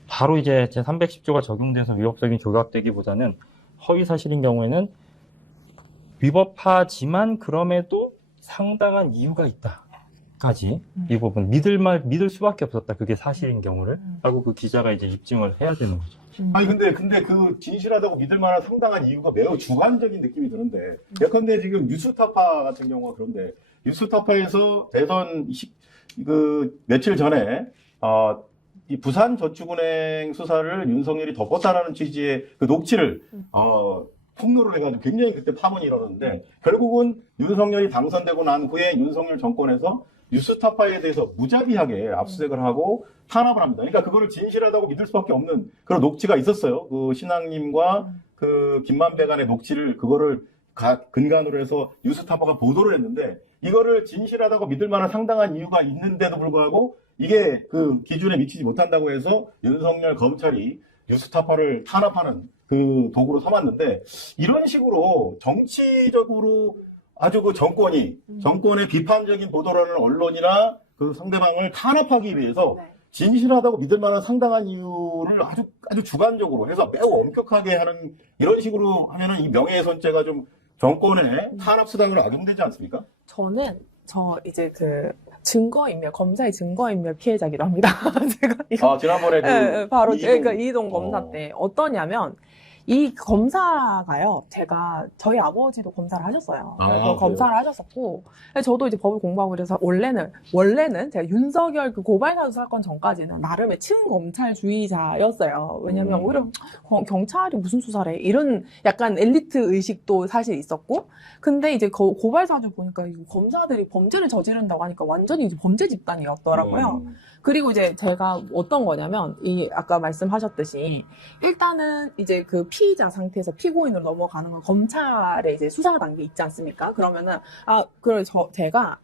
바로 이제 제 310조가 적용돼서 위법성이 조각되기보다는 허위 사실인 경우에는 위법하지만 그럼에도 상당한 이유가 있다. 까지 이 부분 믿을 수밖에 없었다. 그게 사실인 경우를 하고 그 기자가 이제 입증을 해야 되는 거죠. 아니 근데 그 진실하다고 믿을 만한 상당한 이유가 매우 주관적인 느낌이 드는데 예컨대 지금 뉴스타파 같은 경우가 그런데 뉴스타파에서 대선 그 며칠 전에 이 부산저축은행 수사를 윤석열이 덮었다라는 취지의 그 녹취를 폭로를 해가지고 굉장히 그때 파문이 일어났는데 결국은 윤석열이 당선되고 난 후에 윤석열 정권에서 뉴스타파에 대해서 무자비하게 압수수색을 하고 탄압을 합니다. 그러니까 그거를 진실하다고 믿을 수밖에 없는 그런 녹취가 있었어요. 그 신앙님과 그 김만배 간의 녹취를 그거를 근간으로 해서 뉴스타파가 보도를 했는데 이거를 진실하다고 믿을 만한 상당한 이유가 있는데도 불구하고 이게 그 기준에 미치지 못한다고 해서 윤석열 검찰이 뉴스타파를 탄압하는 그 도구로 삼았는데 이런 식으로 정치적으로 아주 그 정권의 비판적인 보도를 하는 언론이나 그 상대방을 탄압하기 위해서 진실하다고 믿을 만한 상당한 이유를 아주 주관적으로 해서 매우 엄격하게 하는 이런 식으로 하면은 이 명예훼손죄가 좀 정권의 탄압수단으로 악용되지 않습니까? 이제 그 증거인멸, 검사의 증거인멸 피해자기도 합니다. 제가 지난번에 바로 이동 검사 때 어떠냐면 이 검사가요, 저희 아버지도 검사를 하셨어요. 검사를 하셨었고, 저도 이제 법을 공부하고 그래서 원래는 제가 윤석열 그 고발사주 사건 전까지는 나름의 친검찰주의자였어요. 왜냐면 오히려 경찰이 무슨 수사를 해? 이런 약간 엘리트 의식도 사실 있었고, 근데 이제 고발사주 보니까 검사들이 범죄를 저지른다고 하니까 완전히 이제 범죄 집단이었더라고요. 그리고 이제 제가 어떤 거냐면, 아까 말씀하셨듯이, 일단은 이제 그 피의자 상태에서 피고인으로 넘어가는 건 검찰의 이제 수사 단계 있지 않습니까? 그러면은, 제가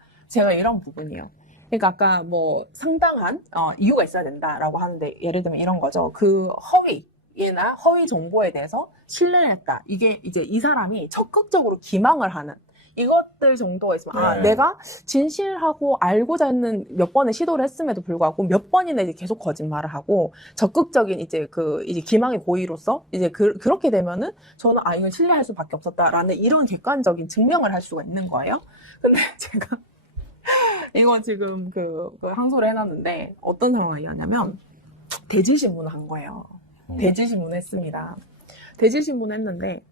이런 부분이에요. 그러니까 아까 뭐 상당한, 이유가 있어야 된다라고 하는데, 예를 들면 이런 거죠. 그 허위나 허위 정보에 대해서 신뢰를 했다. 이게 이제 이 사람이 적극적으로 기망을 하는, 이것들 정도가 있으면 내가 진실하고 알고자 했는 몇 번의 시도를 했음에도 불구하고 몇 번이나 이제 계속 거짓말을 하고 적극적인 이제 이제 기망의 고의로서 이제 그렇게 되면은 저는 이걸 신뢰할 수밖에 없었다라는 이런 객관적인 증명을 할 수가 있는 거예요. 근데 제가 이건 지금 항소를 해놨는데 어떤 상황이었냐면 대질신문을 한 거예요. 대질신문을 했습니다. 대질신문을 했는데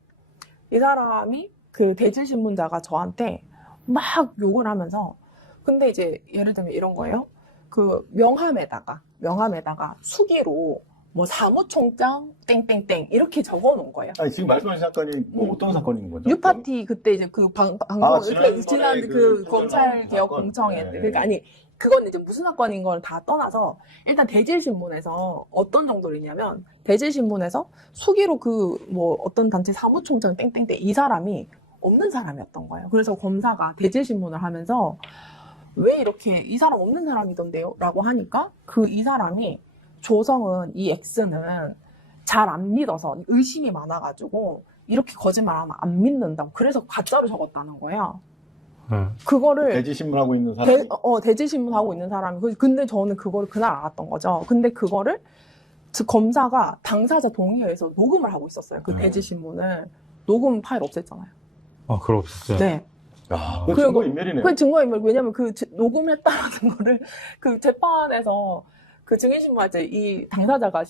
이 사람이 그 대질신문자가 저한테 막 욕을 하면서 근데 이제 예를 들면 이런 거예요. 그 명함에다가 수기로 뭐 사무총장 땡땡땡 이렇게 적어 놓은 거예요. 지금 말씀하신 사건이 어떤 사건인 거죠? 뉴파티 그때 이제 그 지난 그 검찰 개혁 공청회 때 그러니까 그건 이제 무슨 사건인 걸 다 떠나서 일단 대질신문에서 어떤 정도로 있냐면 대질신문에서 수기로 뭐 어떤 단체 사무총장 땡땡땡 이 사람이 없는 사람이었던 거예요. 그래서 검사가 대질신문을 하면서 왜 이렇게 이 사람 없는 사람이던데요? 라고 하니까 이 사람이 조성은 이 X는 잘 안 믿어서 의심이 많아가지고 이렇게 거짓말하면 안 믿는다고 그래서 가짜로 적었다는 거예요. 그거를 대질신문하고 있는 사람이 대질신문하고 있는 사람이 근데 저는 그거를 그날 알았던 거죠. 근데 그거를 검사가 당사자 동의에 의해서 녹음을 하고 있었어요. 그 대지신문을. 녹음 파일 없앴잖아요. 그거 없었어요. 네. 아, 그 그리고 증거인멸이네요. 그 증거인멸, 왜냐면 녹음했다는 거를 그 재판에서 그 증인신문한테 이 당사자가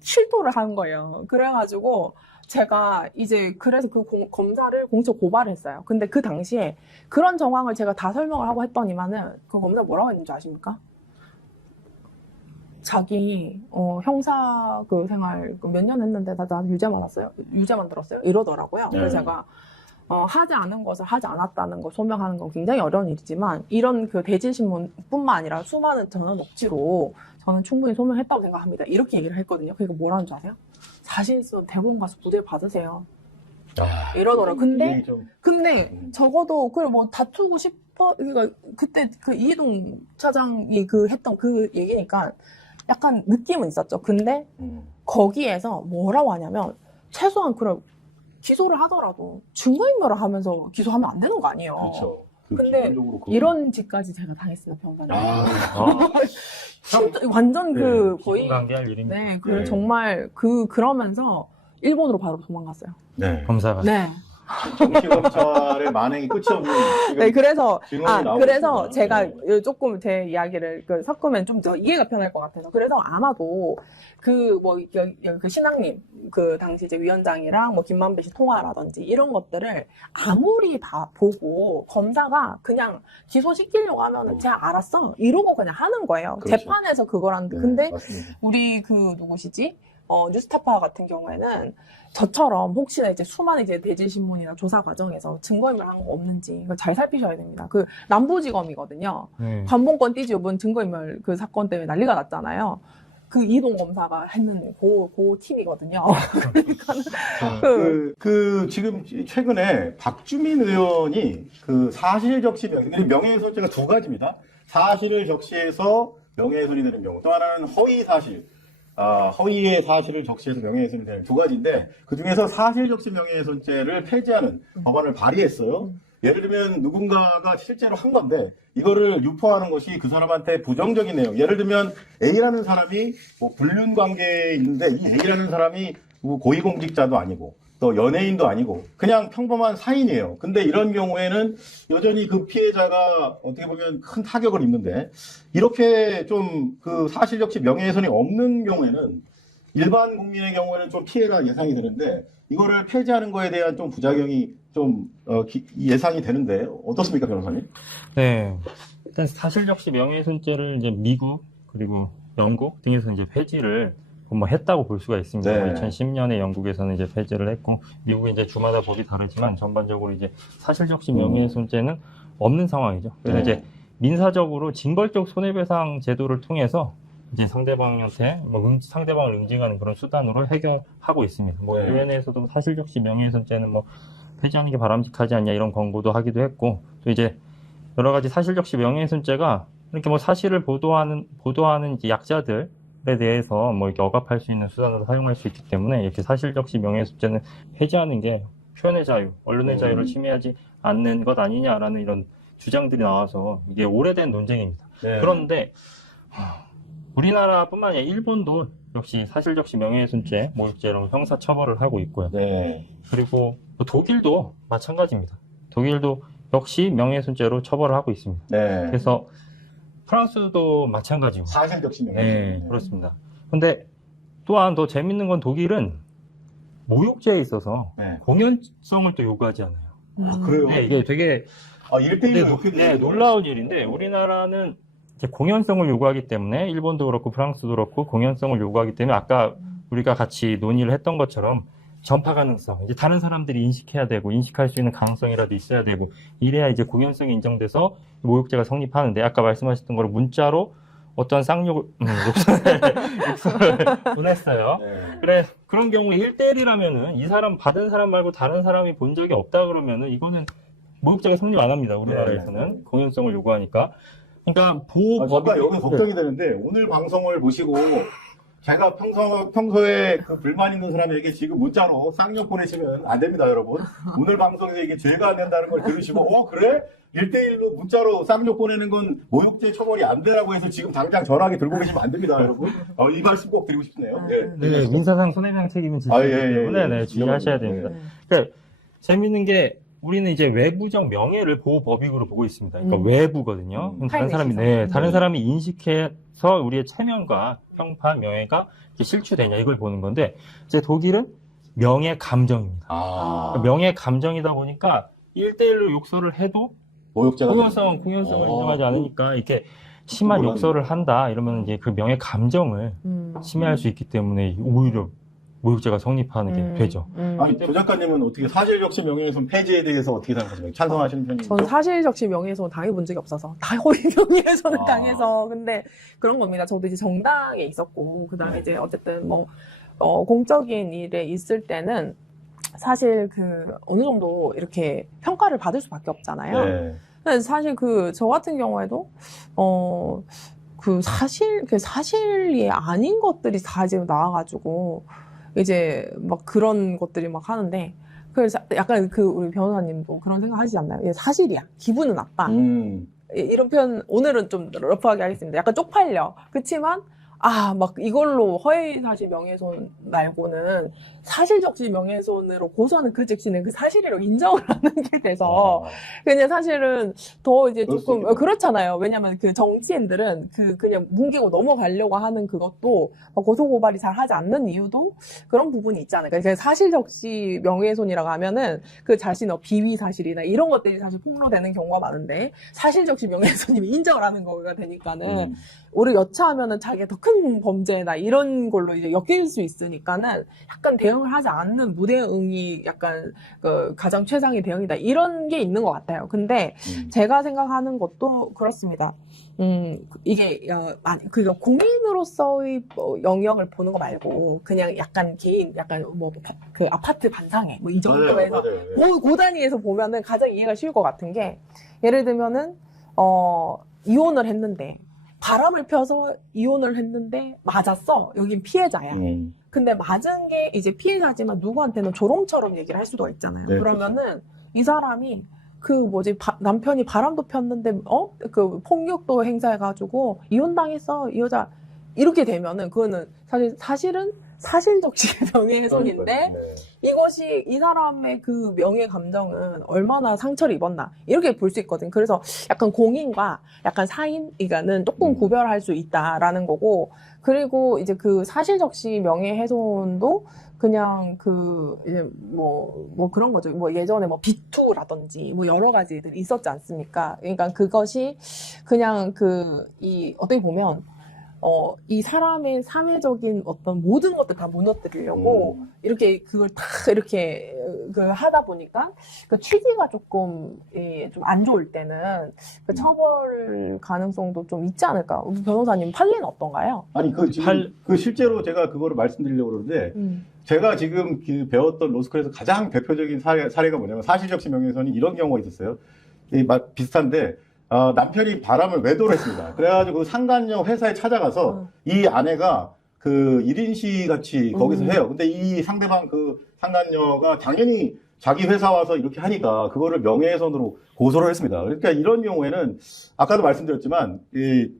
실토를 한 거예요. 그래가지고 제가 이제 그래서 그 검사를 공적 고발을 했어요. 근데 그 당시에 그런 정황을 제가 다 설명을 하고 했더니만은 그 검사 뭐라고 했는지 아십니까? 자기 형사 그 생활 몇 년 했는데 나 유죄만 왔어요? 유죄만 들었어요? 이러더라고요. 네. 그래서 제가 하지 않은 것을 하지 않았다는 거 소명하는 건 굉장히 어려운 일이지만 이런 그 대질신문뿐만 아니라 수많은 전원 억지로 저는 충분히 소명했다고 생각합니다. 이렇게 얘기를 했거든요. 그러니까 뭐라는 줄 아세요? 자신 있으면 대법원 가서 부대 받으세요. 이러더라고요. 근데 적어도 그걸 뭐 다투고 싶어 그러니까 그때 그 이해동 차장이 그 했던 그 얘기니까 약간 느낌은 있었죠. 근데 거기에서 뭐라고 하냐면 최소한 그런 기소를 하더라도 증거인멸을 하면서 기소하면 안 되는 거 아니에요. 그렇죠. 근데 이런 짓까지 제가 당했어요, 변호사님. 진짜 완전 그 거의 관계할 일입니다. 네, 그 정말 그러면서 일본으로 바로 도망갔어요. 네. 검사가. 네. 정치검찰의 만행이 끝이 없는. 네, 그래서 그래서 있습니다. 제가 조금 제 이야기를 섞으면 좀 더 이해가 편할 것 같아서 그래서 아마도 그 신앙님 그 당시 이제 위원장이랑 뭐 김만배 씨 통화라든지 이런 것들을 아무리 다 보고 검사가 그냥 기소시키려고 하면은 제가 알았어 이러고 그냥 하는 거예요. 그렇죠. 재판에서 그거라는데 네, 근데 맞습니다. 우리 그 누구시지? 뉴스타파 같은 경우에는 저처럼 혹시나 이제 수많은 이제 대질신문이나 조사 과정에서 증거인멸 한 거 없는지 이걸 잘 살피셔야 됩니다. 그 남부지검이거든요. 관봉권 띠지 이번 증거인멸 그 사건 때문에 난리가 났잖아요. 그 이동 검사가 했는 그 팀이거든요. 그러니까는 지금 최근에 박주민 의원이 그 사실 적시 명예훼손죄가 두 가지입니다. 사실을 적시해서 명예훼손이 되는 경우, 또 하나는 허위 사실. 허위의 사실을 적시해서 명예훼손이 되는 두 가지인데 그 중에서 사실 적시 명예훼손죄를 폐지하는 법안을 발의했어요. 예를 들면 누군가가 실제로 한 건데 이거를 유포하는 것이 그 사람한테 부정적인 내용. 예를 들면 A라는 사람이 뭐 불륜 관계에 있는데 이 A라는 사람이 뭐 고위공직자도 아니고 또 연예인도 아니고 그냥 평범한 사인이에요. 근데 이런 경우에는 여전히 그 피해자가 어떻게 보면 큰 타격을 입는데 이렇게 좀 그 사실적시 명예훼손이 없는 경우에는 일반 국민의 경우에는 좀 피해가 예상이 되는데 이거를 폐지하는 거에 대한 좀 부작용이 좀 예상이 되는데 어떻습니까, 변호사님? 네. 일단 사실적시 명예훼손죄를 이제 미국 그리고 영국 등에서 이제 폐지를 뭐 했다고 볼 수가 있습니다. 네. 2010년에 영국에서는 이제 폐지를 했고, 미국은 이제 주마다 법이 다르지만 전반적으로 이제 사실적시 명예훼손죄는 없는 상황이죠. 그래서 네. 이제 민사적으로 징벌적 손해배상 제도를 통해서 이제 상대방한테 상대방을 응징하는 그런 수단으로 해결하고 있습니다. 뭐 네. 유엔에서도 사실적시 명예훼손죄는 뭐 폐지하는 게 바람직하지 않냐 이런 권고도 하기도 했고, 또 이제 여러 가지 사실적시 명예훼손죄가 이렇게 뭐 사실을 보도하는 이제 약자들에 대해서 뭐 이렇게 억압할 수 있는 수단으로 사용할 수 있기 때문에 이렇게 사실적시 명예훼손죄는 폐지하는 게 표현의 자유, 언론의 자유를 침해하지 않는 것 아니냐라는 이런 주장들이 나와서 이게 오래된 논쟁입니다. 네. 그런데 우리나라뿐만 아니라 일본도 역시 사실적시 명예훼손죄, 모욕죄로 형사 처벌을 하고 있고요. 네. 그리고 또 독일도 마찬가지입니다. 독일도 역시 명예훼손죄로 처벌을 하고 있습니다. 네. 그래서 프랑스도 마찬가지고. 사실적시 명예훼손. 네, 그렇습니다. 근데 또한 더 재밌는 건 독일은 모욕죄에 있어서 네. 공연성을 또 요구하지 않아요. 그래요? 네, 이게 되게 1대1로 높게 네, 놀라운 일인데 우리나라는 이제 공연성을 요구하기 때문에 일본도 그렇고 프랑스도 그렇고 공연성을 요구하기 때문에 아까 우리가 같이 논의를 했던 것처럼 전파 가능성, 이제 다른 사람들이 인식해야 되고 인식할 수 있는 가능성이라도 있어야 되고 이래야 이제 공연성이 인정돼서 모욕죄가 성립하는데 아까 말씀하셨던 거로 문자로 어떤 쌍욕을 욕설을 보냈어요. 네. 그래 그런 경우에 1대1이라면은 이 사람 받은 사람 말고 다른 사람이 본 적이 없다 그러면은 이거는 모욕죄가 성립 안 합니다. 우리나라에서는 공연성을 요구하니까. 그러니까 잠깐 여기 걱정이 되는데 오늘 방송을 보시고 제가 평소에 그 불만 있는 사람에게 지금 문자로 쌍욕 보내시면 안 됩니다, 여러분. 오늘 방송에서 이게 죄가 안 된다는 걸 들으시고, 그래? 1대1로 문자로 쌍욕 보내는 건 모욕죄 처벌이 안 되라고 해서 지금 당장 전화기 들고 계시면 안 됩니다, 여러분. 이 말씀 꼭 드리고 싶네요. 네, 민사상 손해배상 책임은 지시기 때문에 네, 주의하셔야 됩니다. 그러니까 재밌는 게 우리는 이제 외부적 명예를 보호법익으로 보고 있습니다. 그러니까 외부거든요. 그럼 다른 사람이 인식해서 우리의 체면과 평판, 명예가 이렇게 실추되냐 이걸 보는 건데 이제 독일은 명예 감정입니다. 그러니까 명예 감정이다 보니까 1대1로 욕설을 해도 모욕죄가 공연성을 인정하지 않으니까 이렇게 심한 욕설을 한다 이러면 이제 그 명예 감정을 침해할 수 있기 때문에 오히려 모욕죄가 성립하는 게 되죠. 아니, 조 작가님은 어떻게 사실적시 명예훼손 폐지에 대해서 어떻게 생각하십니까? 찬성하시는 편인가요? 저는 사실적시 명예훼손 당해본 적이 없어서 다 허위 명예훼손을 당해서 근데 그런 겁니다. 저도 이제 정당에 있었고 그다음에 이제 어쨌든 뭐 공적인 일에 있을 때는 사실 어느 정도 이렇게 평가를 받을 수밖에 없잖아요. 네. 근데 사실 저 같은 경우에도 사실이 아닌 것들이 다 지금 나와가지고 이제 막 그런 것들이 막 하는데 그래서 약간 우리 변호사님도 그런 생각 하시지 않나요? 얘 사실이야. 기분은 나빠. 이런 표현 오늘은 좀 러프하게 하겠습니다. 약간 쪽팔려. 그렇지만 막 이걸로 허위사실 명예훼손 말고는 사실적시 명예훼손으로 고소하는 그 즉시는 그 사실이라고 인정을 하는 게 돼서 그냥 사실은 더 이제 조금 그렇잖아요. 왜냐면 그 정치인들은 그냥 뭉개고 넘어가려고 하는 그것도 고소고발이 잘 하지 않는 이유도 그런 부분이 있잖아요. 그러니까 사실적시 명예훼손이라고 하면은 그 자신의 비위 사실이나 이런 것들이 사실 폭로되는 경우가 많은데 사실적시 명예훼손이면 인정을 하는 거가 되니까는 오히려 여차하면은 자기가 더 큰 범죄나 이런 걸로 이제 엮일 수 있으니까는 약간 대응을 하지 않는 무대응이 약간 가장 최상의 대응이다. 이런 게 있는 것 같아요. 근데 제가 생각하는 것도 그렇습니다. 이게, 그러니까 공인으로서의 영역을 보는 거 말고, 그냥 약간 개인, 약간 아파트 반상회, 이 정도에서, 그 단위에서 보면은 가장 이해가 쉬울 것 같은 게, 예를 들면은, 이혼을 했는데, 바람을 펴서 이혼을 했는데 맞았어. 여긴 피해자야. 근데 맞은 게 이제 피해자지만 누구한테는 조롱처럼 얘기를 할 수도 있잖아요. 네, 그러면은 이 사람이 남편이 바람도 폈는데 폭력도 행사해가지고 이혼당했어 이 여자 이렇게 되면은 그거는 사실은 사실적시 명예훼손인데 이것이 이 사람의 그 명예 감정은 얼마나 상처를 입었나 이렇게 볼 수 있거든. 그래서 약간 공인과 약간 사인이가는 조금 구별할 수 있다라는 거고 그리고 이제 그 사실적시 명예훼손도 그냥 이제 그런 거죠. 예전에 비투라든지 여러 가지들이 있었지 않습니까? 그러니까 그것이 그냥 어떻게 보면 이 사람의 사회적인 어떤 모든 것들 다 무너뜨리려고 이렇게 그걸 다 이렇게 하다 보니까 그 취지가 조금 좀 안 좋을 때는 그 처벌 가능성도 좀 있지 않을까? 우리 변호사님 판례는 어떤가요? 아니 지금 실제로 제가 그거를 말씀드리려고 그러는데 제가 지금 배웠던 로스쿨에서 가장 대표적인 사례가 뭐냐면 사실적시 명예훼손이 이런 경우가 있었어요. 비슷한데 남편이 바람을 외도를 했습니다. 그래가지고 상간녀 회사에 찾아가서 이 아내가 1인시 같이 거기서 해요. 근데 이 상대방 상간녀가 당연히 자기 회사 와서 이렇게 하니까 그거를 명예훼손으로 고소를 했습니다. 그러니까 이런 경우에는 아까도 말씀드렸지만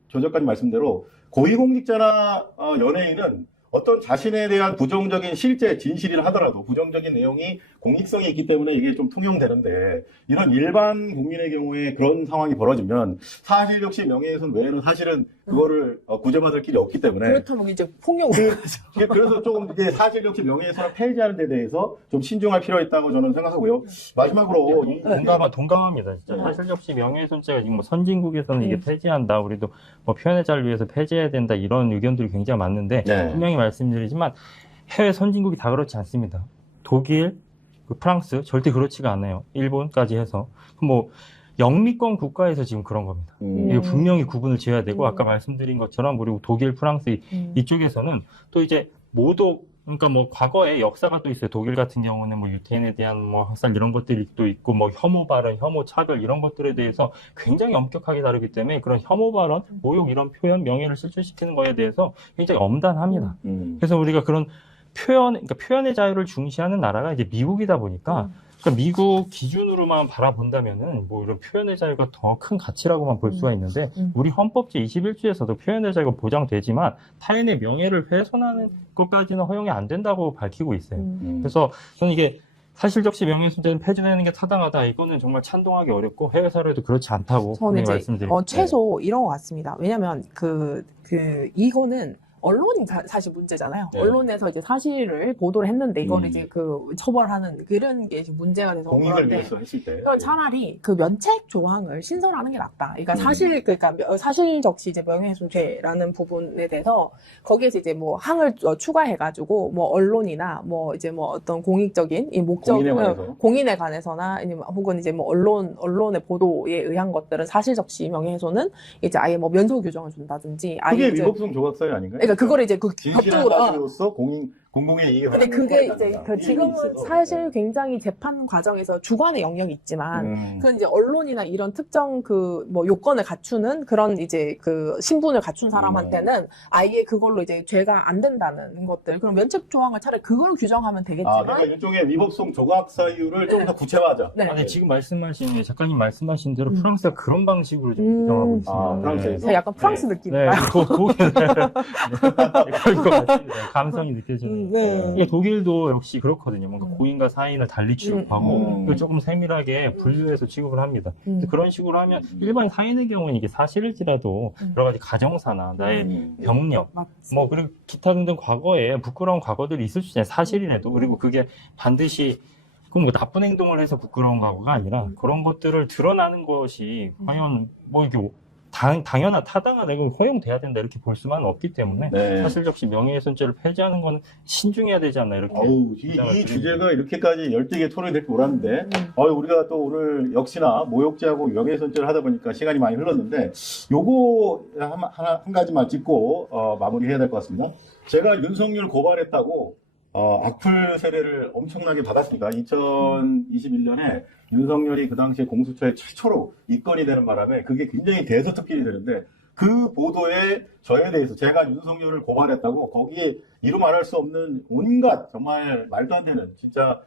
조 작가님 말씀대로 고위공직자나 연예인은 어떤 자신에 대한 부정적인 실제 진실이라 하더라도 부정적인 내용이 공익성이 있기 때문에 이게 좀 통용되는데 이런 일반 국민의 경우에 그런 상황이 벌어지면 사실적시 명예훼손 외에는 사실은 그거를 구제받을 길이 없기 때문에 그렇다면 이제 폭력으로 그래서 조금 이제 사실적시 명예훼손을 폐지하는 데 대해서 좀 신중할 필요가 있다고 저는 생각하고요. 마지막으로 동감합니다. 진짜 사실적시 명예훼손죄가 지금 선진국에서는 이게 폐지한다. 우리도 표현의 자유를 위해서 폐지해야 된다. 이런 의견들이 굉장히 많은데 분명히 말씀드리지만 해외 선진국이 다 그렇지 않습니다. 독일, 프랑스 절대 그렇지가 않아요. 일본까지 해서 영미권 국가에서 지금 그런 겁니다. 이거 분명히 구분을 지어야 되고 아까 말씀드린 것처럼 그리고 독일, 프랑스 이쪽에서는 또 이제 모독 그러니까 뭐 과거에 역사가 또 있어요. 독일 같은 경우는 뭐 유태인에 대한 뭐 학살 이런 것들이 또 있고 뭐 혐오 발언, 혐오 차별 이런 것들에 대해서 굉장히 엄격하게 다루기 때문에 그런 혐오 발언, 모욕 이런 표현, 명예를 실추시키는 거에 대해서 굉장히 엄단합니다. 그래서 우리가 그런 그러니까 표현의 자유를 중시하는 나라가 이제 미국이다 보니까 그러니까 미국 기준으로만 바라본다면은 뭐 이런 표현의 자유가 더 큰 가치라고만 볼 수가 있는데 우리 헌법 제21조에서도 표현의 자유가 보장되지만 타인의 명예를 훼손하는 것까지는 허용이 안 된다고 밝히고 있어요. 그래서 저는 이게 사실적시 명예훼손죄는 폐지되는 게 타당하다. 이거는 정말 찬동하기 어렵고 해외 사례도 그렇지 않다고 저는 이제 말씀드립니다. 최소 이런 것 같습니다. 왜냐면 이거는 언론이 사실 문제잖아요. 네. 언론에서 이제 사실을 보도를 했는데 이거를 이제 처벌하는 그런 게 이제 문제가 돼서 공익을 그런데 위해서 했을 때. 그럼 차라리 그 면책 조항을 신설하는 게 낫다. 그러니까 사실적시 이제 명예훼손죄라는 부분에 대해서 거기에서 이제 뭐 항을 추가해가지고 뭐 언론이나 뭐 이제 뭐 어떤 공익적인 이 공인에 관해서나 아니면 혹은 이제 뭐 언론의 보도에 의한 것들은 사실적시 명예훼손은 이제 아예 뭐 면소 규정을 준다든지 그게 위법성 조각사유 아닌가요? 그러니까 그거를 이제 진실한 사실로서 공공의 이익을 근데 그게 이제 지금은 사실 굉장히 재판 과정에서 주관의 영역이 있지만 그건 이제 언론이나 이런 특정 뭐 요건을 갖추는 그런 이제 신분을 갖춘 사람한테는 아예 그걸로 이제 죄가 안 된다는 것들 그럼 면책 조항을 차라리 그걸 규정하면 되겠지만 그러니까 일종의 위법성 조각 사유를 좀 더 구체화하자. 네. 아니 지금 말씀하신 작가님 말씀하신 대로 프랑스가 그런 방식으로 좀 규정하고 있습니다. 프랑스에서 약간 프랑스 느낌인가요? 그럴 것 같습니다. 감성이 느껴지는. 이게 독일도 역시 그렇거든요. 뭔가 고인과 사인을 달리 취급하고 그걸 조금 세밀하게 분류해서 취급을 합니다. 그런 식으로 하면 일반 사인의 경우는 이게 사실일지라도 여러 가지 가정사나 나의 병력, 뭐 그리고 기타 등등 과거에 부끄러운 과거들이 있을 수 있잖아요. 사실이라도 그리고 그게 반드시 그럼 뭐 나쁜 행동을 해서 부끄러운 과거가 아니라 그런 것들을 드러나는 것이 과연 뭐 이게 당연한 타당하다 이거 허용돼야 된다 이렇게 볼 수만은 없기 때문에 사실적시 명예훼손죄를 폐지하는 건 신중해야 되지 않나 이렇게. 이 주제가 이렇게까지 열되게 토론이 될 줄 몰랐는데 우리가 또 오늘 역시나 모욕죄하고 명예훼손죄를 하다 보니까 시간이 많이 흘렀는데 요거 한 가지만 짚고 마무리해야 될 것 같습니다. 제가 윤석열 고발했다고 악플 세례를 엄청나게 받았습니다. 2021년에 윤석열이 그 당시에 공수처에 최초로 입건이 되는 바람에 그게 굉장히 대서특필이 되는데 그 보도에 저에 대해서 제가 윤석열을 고발했다고 거기에 이루 말할 수 없는 온갖 정말 말도 안 되는 진짜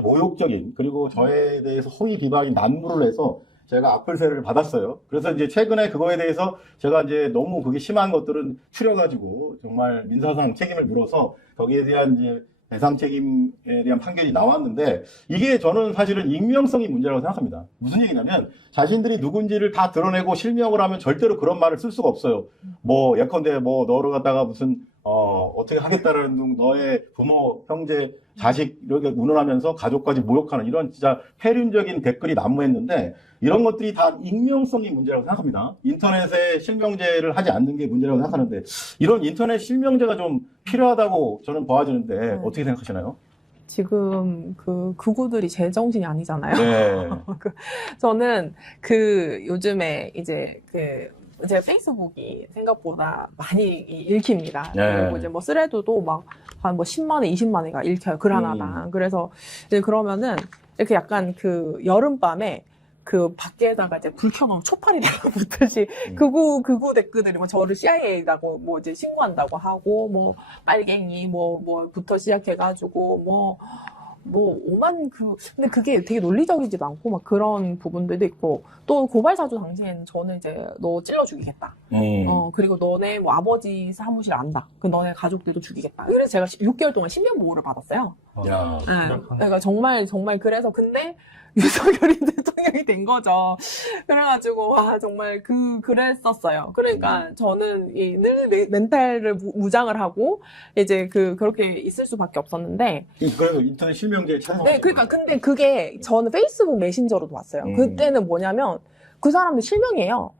모욕적인 그리고 저에 대해서 허위 비방이 난무를 해서 제가 악플 세례를 받았어요. 그래서 이제 최근에 그거에 대해서 제가 이제 너무 그게 심한 것들은 추려가지고 정말 민사상 책임을 물어서 거기에 대한 이제 배상 책임에 대한 판결이 나왔는데 이게 저는 사실은 익명성이 문제라고 생각합니다. 무슨 얘기냐면 자신들이 누군지를 다 드러내고 실명을 하면 절대로 그런 말을 쓸 수가 없어요. 뭐 예컨대 뭐 너를 갖다가 무슨 어떻게 하겠다라는 둥 너의 부모, 형제, 자식 이렇게 운운하면서 가족까지 모욕하는 이런 진짜 폐륜적인 댓글이 난무했는데 이런 것들이 다 익명성이 문제라고 생각합니다. 인터넷에 실명제를 하지 않는 게 문제라고 생각하는데 이런 인터넷 실명제가 좀 필요하다고 저는 보아지는데 어떻게 생각하시나요? 지금 극우들이 제정신이 아니잖아요. 네. 저는 요즘에 이제 제가 페이스북이 생각보다 많이 읽힙니다. 그리고 이제 뭐 스레드도 막 한 뭐 10만 원, 20만 원가 읽혀요. 글 하나당. 그래서 이제 그러면은 이렇게 약간 여름밤에 밖에다가 이제 불 켜놓으면 초파리 붙듯이 극우 댓글들이 뭐 저를 CIA라고 뭐 이제 신고한다고 하고 뭐 빨갱이 뭐부터 시작해가지고 뭐 오만 근데 그게 되게 논리적이지도 않고 막 그런 부분들도 있고 또 고발사주 당시에는 저는 이제 너 찔러 죽이겠다. 그리고 너네 뭐 아버지 사무실 안다. 너네 가족들도 죽이겠다. 그래서 제가 6개월 동안 신변 보호를 받았어요. 야. 그러니까 정말 그래서 근데 윤석열이 대통령이 된 거죠. 그래가지고 와 정말 그랬었어요. 그러니까 저는 늘 멘탈을 무장을 하고 이제 그렇게 있을 수밖에 없었는데. 그래서 인터넷 실명제에 찬성. 네, 그러니까 근데 그게 저는 페이스북 메신저로도 왔어요. 그때는 뭐냐면 그 사람들 실명이에요.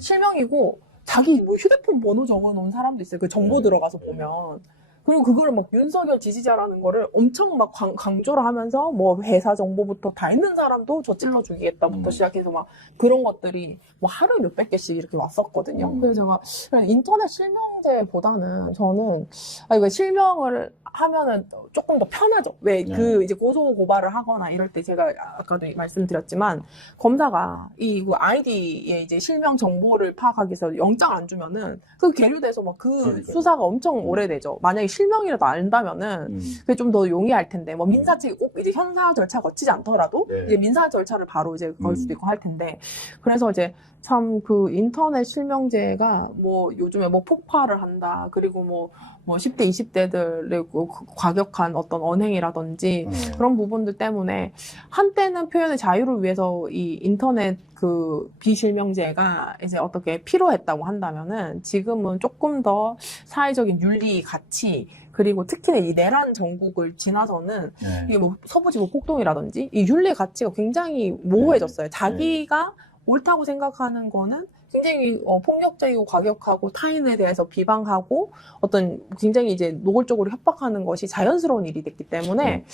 실명이고 자기 뭐 휴대폰 번호 적어놓은 사람도 있어요. 그 정보 들어가서 보면. 그리고 그거를 막 윤석열 지지자라는 거를 엄청 막 강조를 하면서 뭐 회사 정보부터 다 있는 사람도 저 찔러 죽이겠다부터 시작해서 막 그런 것들이 뭐 하루에 몇백 개씩 이렇게 왔었거든요. 그래서 제가 인터넷 실명제보다는 저는 이거 실명을 하면은 조금 더 편하죠. 왜 그 이제 고소 고발을 하거나 이럴 때 제가 아까도 말씀드렸지만 검사가 이 아이디의 이제 실명 정보를 파악하기 위해서 영장 안 주면은 그 계류돼서 막 그 수사가 엄청 오래되죠. 만약에 실명이라도 안다면은 그게 좀 더 용이할 텐데 뭐 민사 측이 꼭 이제 형사 절차 거치지 않더라도 이제 민사 절차를 바로 이제 걸 수도 있고 할 텐데 그래서 이제 참 그 인터넷 실명제가 뭐 요즘에 뭐 폭발을 한다. 그리고 뭐 10대, 20대들의 과격한 어떤 언행이라든지 그런 부분들 때문에 한때는 표현의 자유를 위해서 이 인터넷 그 비실명제가 이제 어떻게 필요했다고 한다면은 지금은 조금 더 사회적인 윤리 가치 그리고 특히나 이 내란 정국을 지나서는 이게 뭐 서부지구 폭동이라든지 이 윤리 가치가 굉장히 모호해졌어요. 자기가 옳다고 생각하는 거는 굉장히 폭력적이고 과격하고 타인에 대해서 비방하고 어떤 굉장히 이제 노골적으로 협박하는 것이 자연스러운 일이 됐기 때문에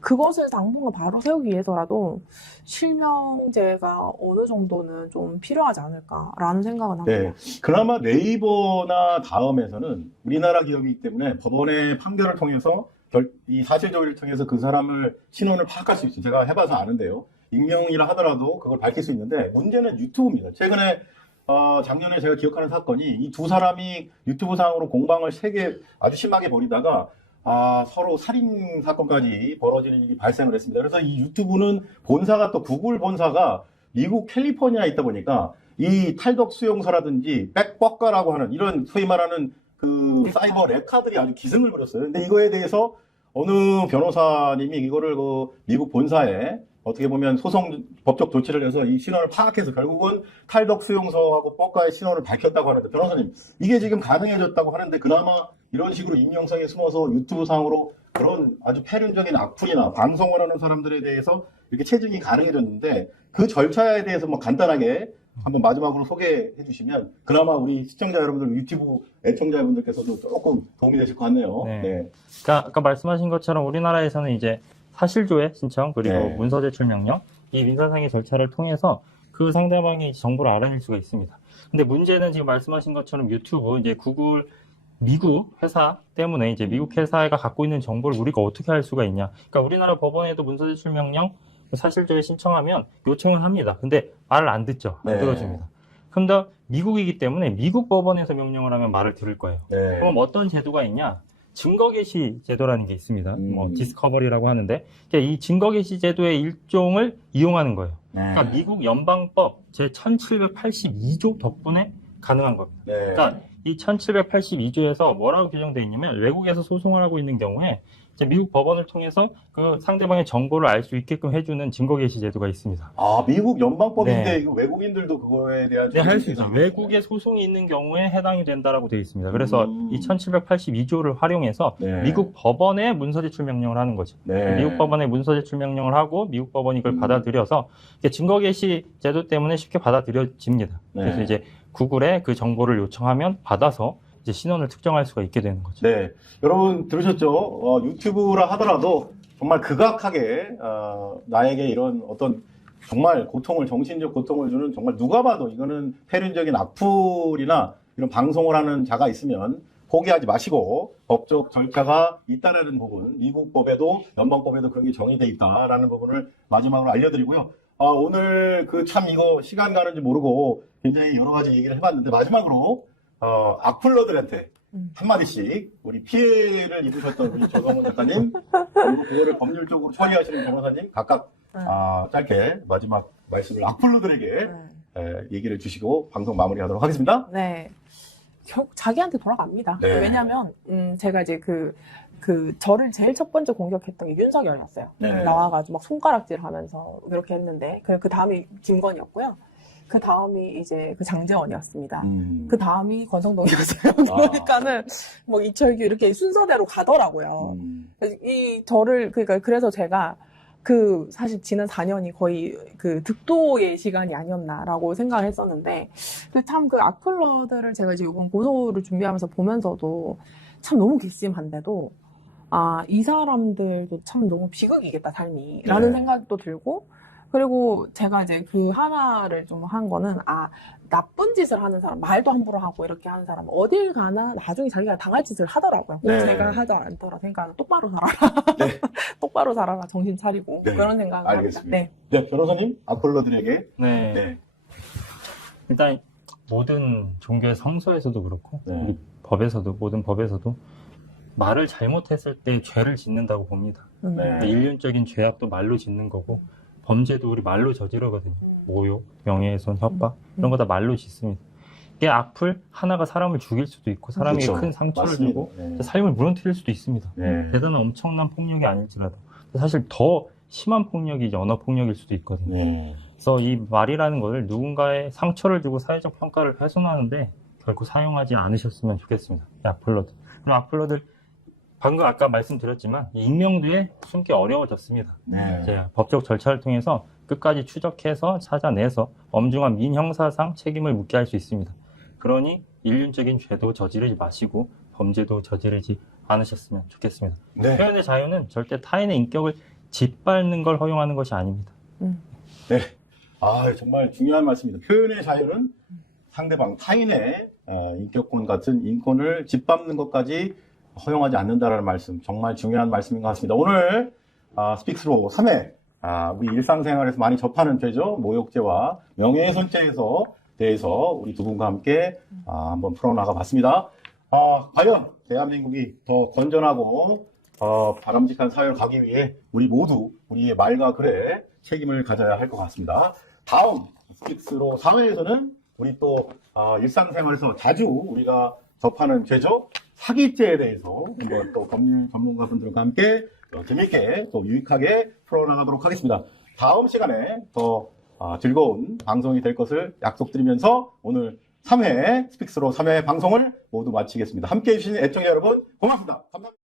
그것을 당분간 바로 세우기 위해서라도 실명제가 어느 정도는 좀 필요하지 않을까라는 생각은 합니다. 네. 그나마 네이버나 다음에서는 우리나라 기업이기 때문에 법원의 판결을 통해서 이 사실조회를 통해서 그 사람을 신원을 파악할 수 있어요. 제가 해봐서 아는데요. 익명이라 하더라도 그걸 밝힐 수 있는데 문제는 유튜브입니다. 최근에 작년에 제가 기억하는 사건이 이 두 사람이 유튜브 상으로 공방을 세게 아주 심하게 벌이다가 서로 살인 사건까지 벌어지는 일이 발생을 했습니다. 그래서 이 유튜브는 본사가 또 구글 본사가 미국 캘리포니아에 있다 보니까 이 탈덕 수용소라든지 백버가라고 하는 이런 소위 말하는 그 사이버 레카들이 아주 기승을 부렸어요. 근데 이거에 대해서 어느 변호사님이 이거를 그 미국 본사에 어떻게 보면 소송 법적 조치를 해서 이 신원을 파악해서 결국은 탈덕 수용소하고 뻑가의 신원을 밝혔다고 하는데 변호사님 이게 지금 가능해졌다고 하는데 그나마 이런 식으로 익명성에 숨어서 유튜브 상으로 그런 아주 패륜적인 악플이나 방송을 하는 사람들에 대해서 이렇게 체증이 가능해졌는데 그 절차에 대해서 뭐 간단하게 한번 마지막으로 소개해 주시면 그나마 우리 시청자 여러분들 유튜브 애청자 여러분들께서도 조금 도움이 되실 것 같네요. 네. 네. 그러니까 아까 말씀하신 것처럼 우리나라에서는 이제 사실조회 신청 그리고 문서 제출 명령 이 민사상의 절차를 통해서 그 상대방의 정보를 알아낼 수가 있습니다. 근데 문제는 지금 말씀하신 것처럼 유튜브 이제 구글 미국 회사 때문에 이제 미국 회사가 갖고 있는 정보를 우리가 어떻게 할 수가 있냐? 그러니까 우리나라 법원에도 문서 제출 명령 사실조회 신청하면 요청을 합니다. 근데 말을 안 듣죠. 안 들어줍니다. 근데 미국이기 때문에 미국 법원에서 명령을 하면 말을 들을 거예요. 그럼 어떤 제도가 있냐? 증거 게시 제도라는 게 있습니다. 뭐 디스커버리라고 하는데 이 증거 게시 제도의 일종을 이용하는 거예요. 그러니까 미국 연방법 제 1782조 덕분에 가능한 겁니다. 그러니까 이 1782조에서 뭐라고 규정되어 있냐면 외국에서 소송을 하고 있는 경우에 이제 미국 법원을 통해서 그 상대방의 정보를 알 수 있게끔 해주는 증거 게시 제도가 있습니다. 미국 연방법인데 이거 외국인들도 그거에 대한 할 수 있어요. 외국에 소송이 있는 경우에 해당이 된다라고 되어 있습니다. 그래서 이 1782조를 활용해서 미국 법원에 문서 제출 명령을 하는 거죠. 미국 법원에 문서 제출 명령을 하고 미국 법원이 이걸 받아들여서 증거 게시 제도 때문에 쉽게 받아들여집니다. 그래서 이제 구글에 그 정보를 요청하면 받아서 이제 신원을 특정할 수가 있게 되는 거죠. 네. 여러분 들으셨죠? 유튜브라 하더라도 정말 극악하게 나에게 이런 어떤 정말 고통을 정신적 고통을 주는 정말 누가 봐도 이거는 패륜적인 악플이나 이런 방송을 하는 자가 있으면 포기하지 마시고 법적 절차가 있다라는 부분 미국 법에도 연방법에도 그런 게 정의돼 있다라는 부분을 마지막으로 알려드리고요. 오늘 그 참 이거 시간 가는지 모르고 굉장히 여러 가지 얘기를 해봤는데 마지막으로 악플러들한테 한마디씩 우리 피해를 입으셨던 우리 조성훈 작가님 그리고 그거를 법률적으로 처리하시는 변호사님 각각 짧게 마지막 말씀을 악플러들에게 얘기를 주시고 방송 마무리하도록 하겠습니다. 네. 결국 자기한테 돌아갑니다. 네. 왜냐하면 제가 이제 저를 제일 첫 번째 공격했던 게 윤석열이었어요. 나와가지고 막 손가락질하면서 그렇게 했는데 그 다음이 김건희였고요. 그 다음이 이제 그 장제원이었습니다. 그 다음이 권성동이었어요. 그러니까는 뭐 이철규 이렇게 순서대로 가더라고요. 그래서 제가 사실 지난 4년이 거의 득도의 시간이 아니었나라고 생각을 했었는데, 참 악플러들을 제가 이제 이번 고소를 준비하면서 보면서도 참 너무 괘씸한데도 이 사람들도 참 너무 비극이겠다 삶이 라는 네. 생각도 들고 그리고 제가 이제 그 하나를 좀 한 거는 나쁜 짓을 하는 사람 말도 함부로 하고 이렇게 하는 사람 어딜 가나 나중에 자기가 당할 짓을 하더라고요. 꼭 네. 제가 하지 않더라 생각은 똑바로 살아라. 네. 똑바로 살아라. 정신 차리고 네. 그런 생각을 알겠습니다. 합니다. 네, 변호사님 악플러들에게 네. 네. 일단 모든 종교의 성서에서도 그렇고 네. 우리 법에서도 모든 법에서도 말을 잘못했을 때 죄를 짓는다고 봅니다. 네. 인륜적인 죄악도 말로 짓는 거고 범죄도 우리 말로 저지르거든요. 모욕, 명예훼손, 협박 이런 거 다 말로 짓습니다. 이게 악플 하나가 사람을 죽일 수도 있고 사람에게 그렇죠. 큰 상처를 맞습니다. 주고 네. 삶을 무너뜨릴 수도 있습니다. 네. 대단한 엄청난 폭력이 아닐지라도 사실 더 심한 폭력이 이제 언어 폭력일 수도 있거든요. 네. 그래서 이 말이라는 것을 누군가의 상처를 주고 사회적 평가를 훼손하는데 결코 사용하지 않으셨으면 좋겠습니다. 이 악플러들. 그럼 악플러들 방금 아까 말씀드렸지만 익명도에 숨기 어려워졌습니다. 네. 이제 법적 절차를 통해서 끝까지 추적해서 찾아내서 엄중한 민형사상 책임을 묻게 할 수 있습니다. 그러니 인륜적인 죄도 저지르지 마시고 범죄도 저지르지 않으셨으면 좋겠습니다. 네. 표현의 자유는 절대 타인의 인격을 짓밟는 걸 허용하는 것이 아닙니다. 네. 정말 중요한 말씀입니다. 표현의 자유는 상대방 타인의 인격권 같은 인권을 짓밟는 것까지 허용하지 않는다라는 말씀, 정말 중요한 말씀인 것 같습니다. 오늘 스픽스로 3회 우리 일상생활에서 많이 접하는 죄죠. 모욕죄와 명예훼손죄에서 대해서 우리 두 분과 함께 한번 풀어나가 봤습니다. 과연 대한민국이 더 건전하고 바람직한 사회로 가기 위해 우리 모두 우리의 말과 글에 책임을 가져야 할 것 같습니다. 다음 스픽스로 4회에서는 우리 또 일상생활에서 자주 우리가 접하는 죄죠. 사기죄에 대해서 한번 또 법률 전문가분들과 함께 재밌게 또 유익하게 풀어나가도록 하겠습니다. 다음 시간에 더 즐거운 방송이 될 것을 약속드리면서 오늘 3회 스픽스로 3회 방송을 모두 마치겠습니다. 함께해 주신 애청자 여러분 고맙습니다. 감사합니다.